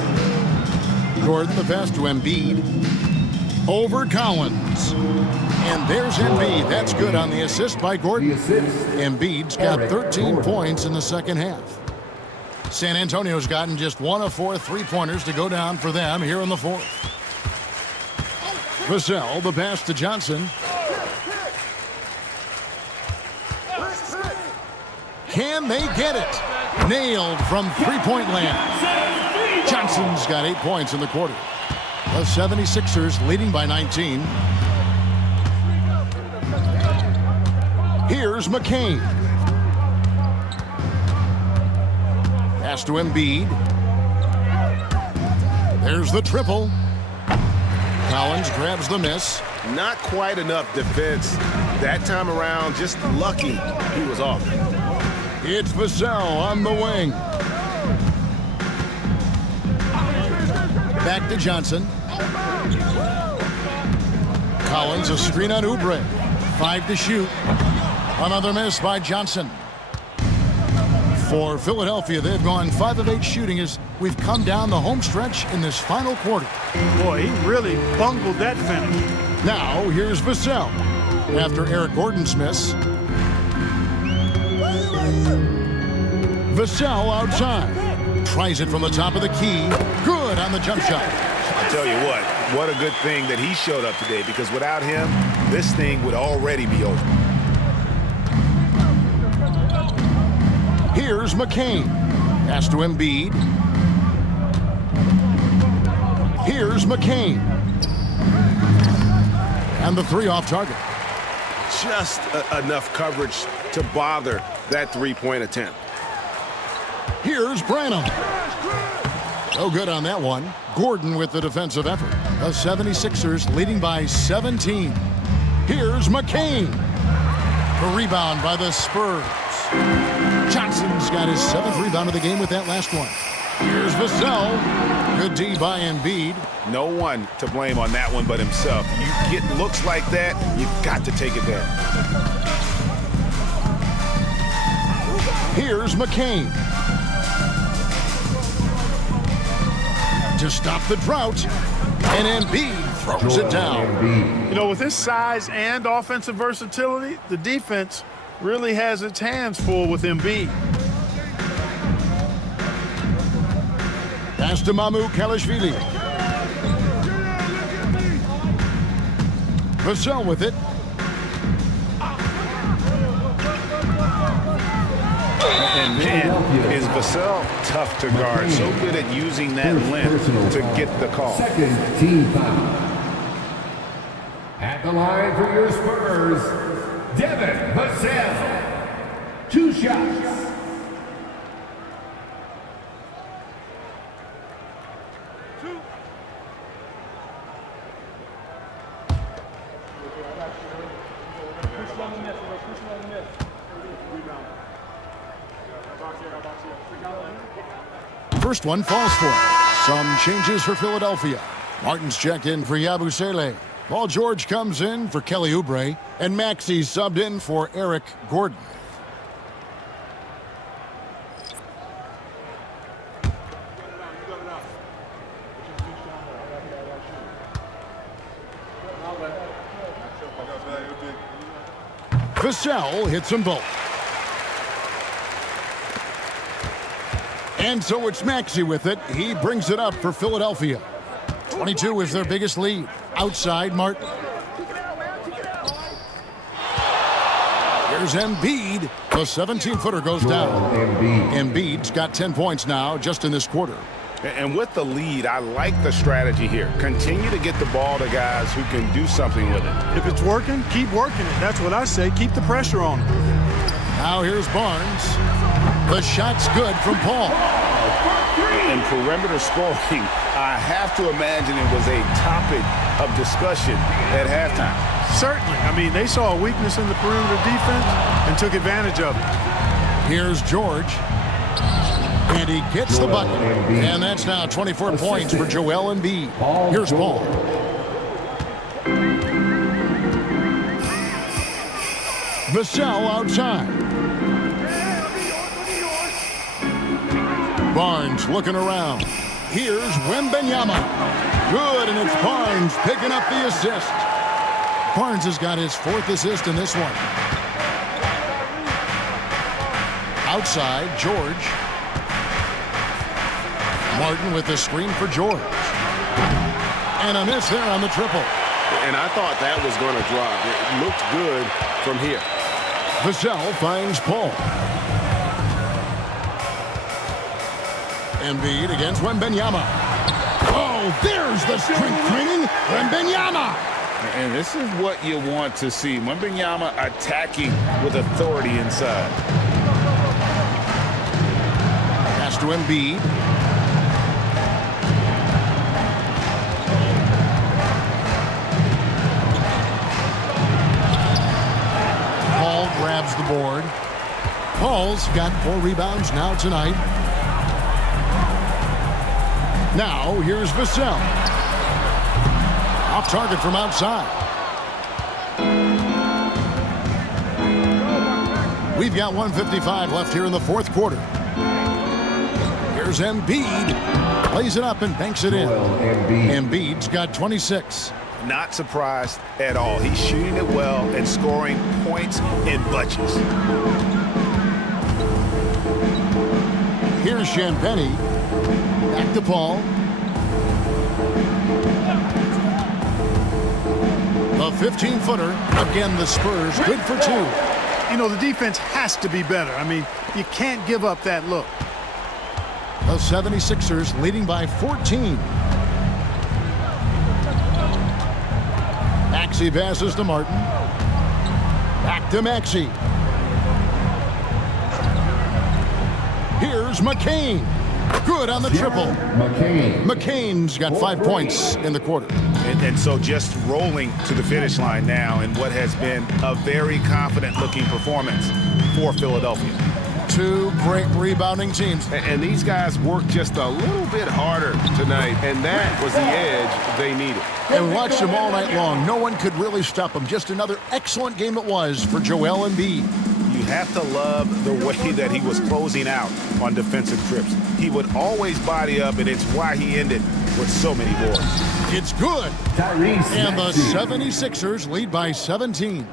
Gordon, the pass to Embiid. Over Collins. And there's Embiid. That's good on the assist by Gordon. Embiid's got 13 points in the second half. San Antonio's gotten just 1 of 4 3-pointers to go down for them here in the fourth. Vassell, the pass to Johnson. Can they get it? Nailed from three-point land. Johnson's got 8 points in the quarter. The 76ers leading by 19. Here's McCain. Pass to Embiid. There's the triple. Collins grabs the miss. Not quite enough defense that time around. Just lucky he was off. It's Vassell on the wing. Back to Johnson. Collins a screen on Oubre. 5 to shoot. Another miss by Johnson. For Philadelphia, they've gone 5 of 8 shooting as we've come down the home stretch in this final quarter. Boy, he really bungled that finish. Now, here's Vassell. After Eric Gordon's miss. Vassell outside. Tries it from the top of the key. Good on the jump shot. I tell you what a good thing that he showed up today, because without him, this thing would already be over. Here's McCain. Pass to Embiid. Here's McCain. And the three off target. Just enough coverage to bother that three-point attempt. Here's Branham. No good on that one. Gordon with the defensive effort. The 76ers leading by 17. Here's McCain. The rebound by the Spurs. Johnson's got his 7th rebound of the game with that last one. Here's Vassell. Good D by Embiid. No one to blame on that one but himself. You get looks like that, you've got to take it down. Here's McCain. To stop the drought. And Embiid throws it down. You know, with his size and offensive versatility, the defense really has its hands full with Embiid. Pass to Mamu Kalashvili. Vassell with it. And man, is Vassell tough to guard. So good at using that length to get the call. Second team foul. At the line for your Spurs, Devin Vassell. 2 shots. First one falls for it. Some changes for Philadelphia. Martin's checked in for Yabusele. Paul George comes in for Kelly Oubre. And Maxey subbed in for Eric Gordon. Vassell hits them both. And so it's Maxey with it. He brings it up for Philadelphia. 22 is their biggest lead. Outside Martin. Here's Embiid. The 17-footer goes down. Embiid's got 10 points now just in this quarter. And with the lead, I like the strategy here. Continue to get the ball to guys who can do something with it. If it's working, keep working it. That's what I say. Keep the pressure on him. Now here's Barnes. The shot's good from Paul. And perimeter scoring, I have to imagine it was a topic of discussion at halftime. Certainly. I mean, they saw a weakness in the perimeter defense and took advantage of it. Here's George. And he gets the bucket. And that's now 24 points for Joel Embiid. Here's Paul. Vassell outside. Barnes looking around. Here's Wembanyama. Good, and it's Barnes picking up the assist. Barnes has got his 4th assist in this one. Outside, George. Martin with the screen for George. And a miss there on the triple. And I thought that was going to drop. It looked good from here. Vassell finds Paul. Embiid against Wembanyama. Oh, there's the strength training. Wembanyama. And this is what you want to see. Wembanyama attacking with authority inside. Pass to Embiid. Paul grabs the board. Paul's got 4 rebounds now tonight. Now, here's Vassell. Off target from outside. We've got 1:55 left here in the 4th quarter. Here's Embiid. Plays it up and banks it in. Embiid's got 26. Not surprised at all. He's shooting it well and scoring points in bunches. Here's Champagnie. Back to Paul. A 15-footer. Again, the Spurs good for 2. You know, the defense has to be better. I mean, you can't give up that look. The 76ers leading by 14. Maxey passes to Martin. Back to Maxey. Here's McCain. Good on the triple. McCain's got 5 points in the quarter. And so just rolling to the finish line now in what has been a very confident-looking performance for Philadelphia. 2 great rebounding teams. And these guys worked just a little bit harder tonight, and that was the edge they needed. And watched them all night long. No one could really stop them. Just another excellent game it was for Joel Embiid. You have to love the way that he was closing out on defensive trips. He would always body up, and it's why he ended with so many boards. It's good. And the 76ers lead by 17.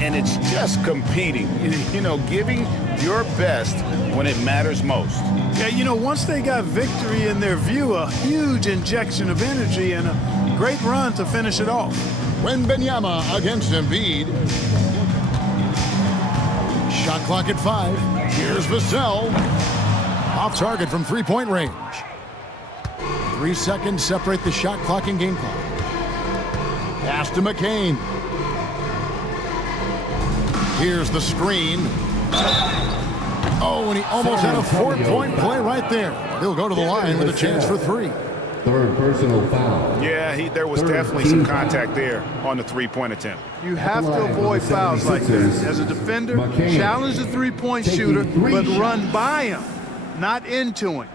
And it's just competing, you know, giving your best when it matters most. Yeah, you know, once they got victory in their view, a huge injection of energy and a great run to finish it off. Wembanyama against Embiid. Shot clock at 5. Here's Vassell. Off target from 3-point range. 3 seconds separate the shot clock and game clock. Pass to McCain. Here's the screen. Oh, and he almost had a 4-point play right there. He'll go to the line with a chance for 3. Third personal foul. Yeah, there was definitely some contact there on the 3-point attempt. You have to avoid fouls like this. As a defender, challenge the 3-point shooter, but run by him, not into him.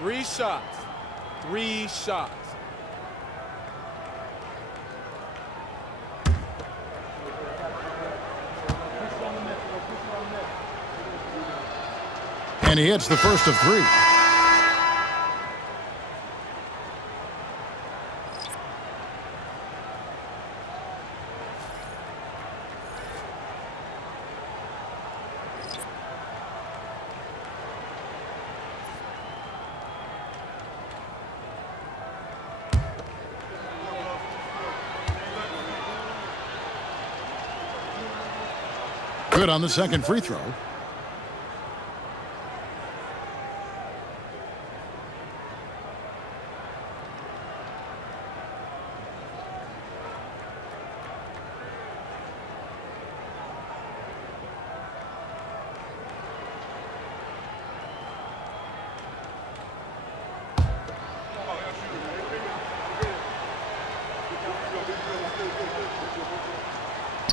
Three shots. 3 shots. And he hits the first of 3. Good on the second free throw.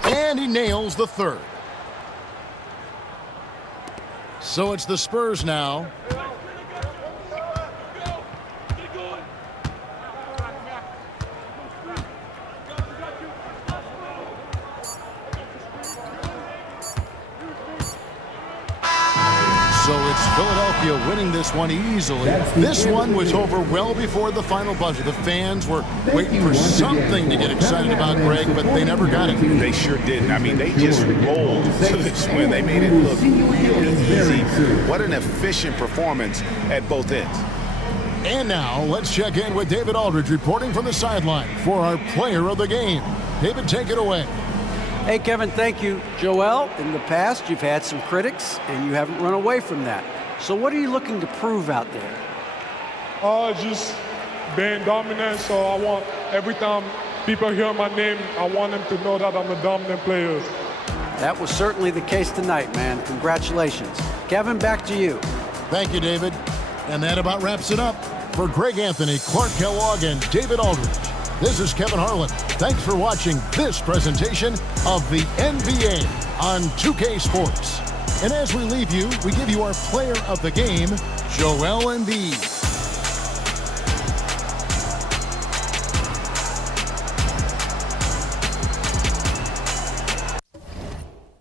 And he nails the third. So it's the Spurs now. So it's Philadelphia winning this one easily. This one was over well before the final buzzer. The fans were waiting for something to get excited about, Greg, but they never got it. They sure didn't. I mean, they just rolled to this win. They made it look really easy. What an efficient performance at both ends. And now let's check in with David Aldridge reporting from the sideline for our player of the game. David, take it away. Hey, Kevin, thank you. Joel, in the past, you've had some critics, and you haven't run away from that. So what are you looking to prove out there? Just being dominant, so I want every time people hear my name, I want them to know that I'm a dominant player. That was certainly the case tonight, man. Congratulations. Kevin, back to you. Thank you, David. And that about wraps it up. For Greg Anthony, Clark Kellogg, and David Aldridge, this is Kevin Harlan. Thanks for watching this presentation of the NBA on 2K Sports. And as we leave you, we give you our player of the game, Joel Embiid.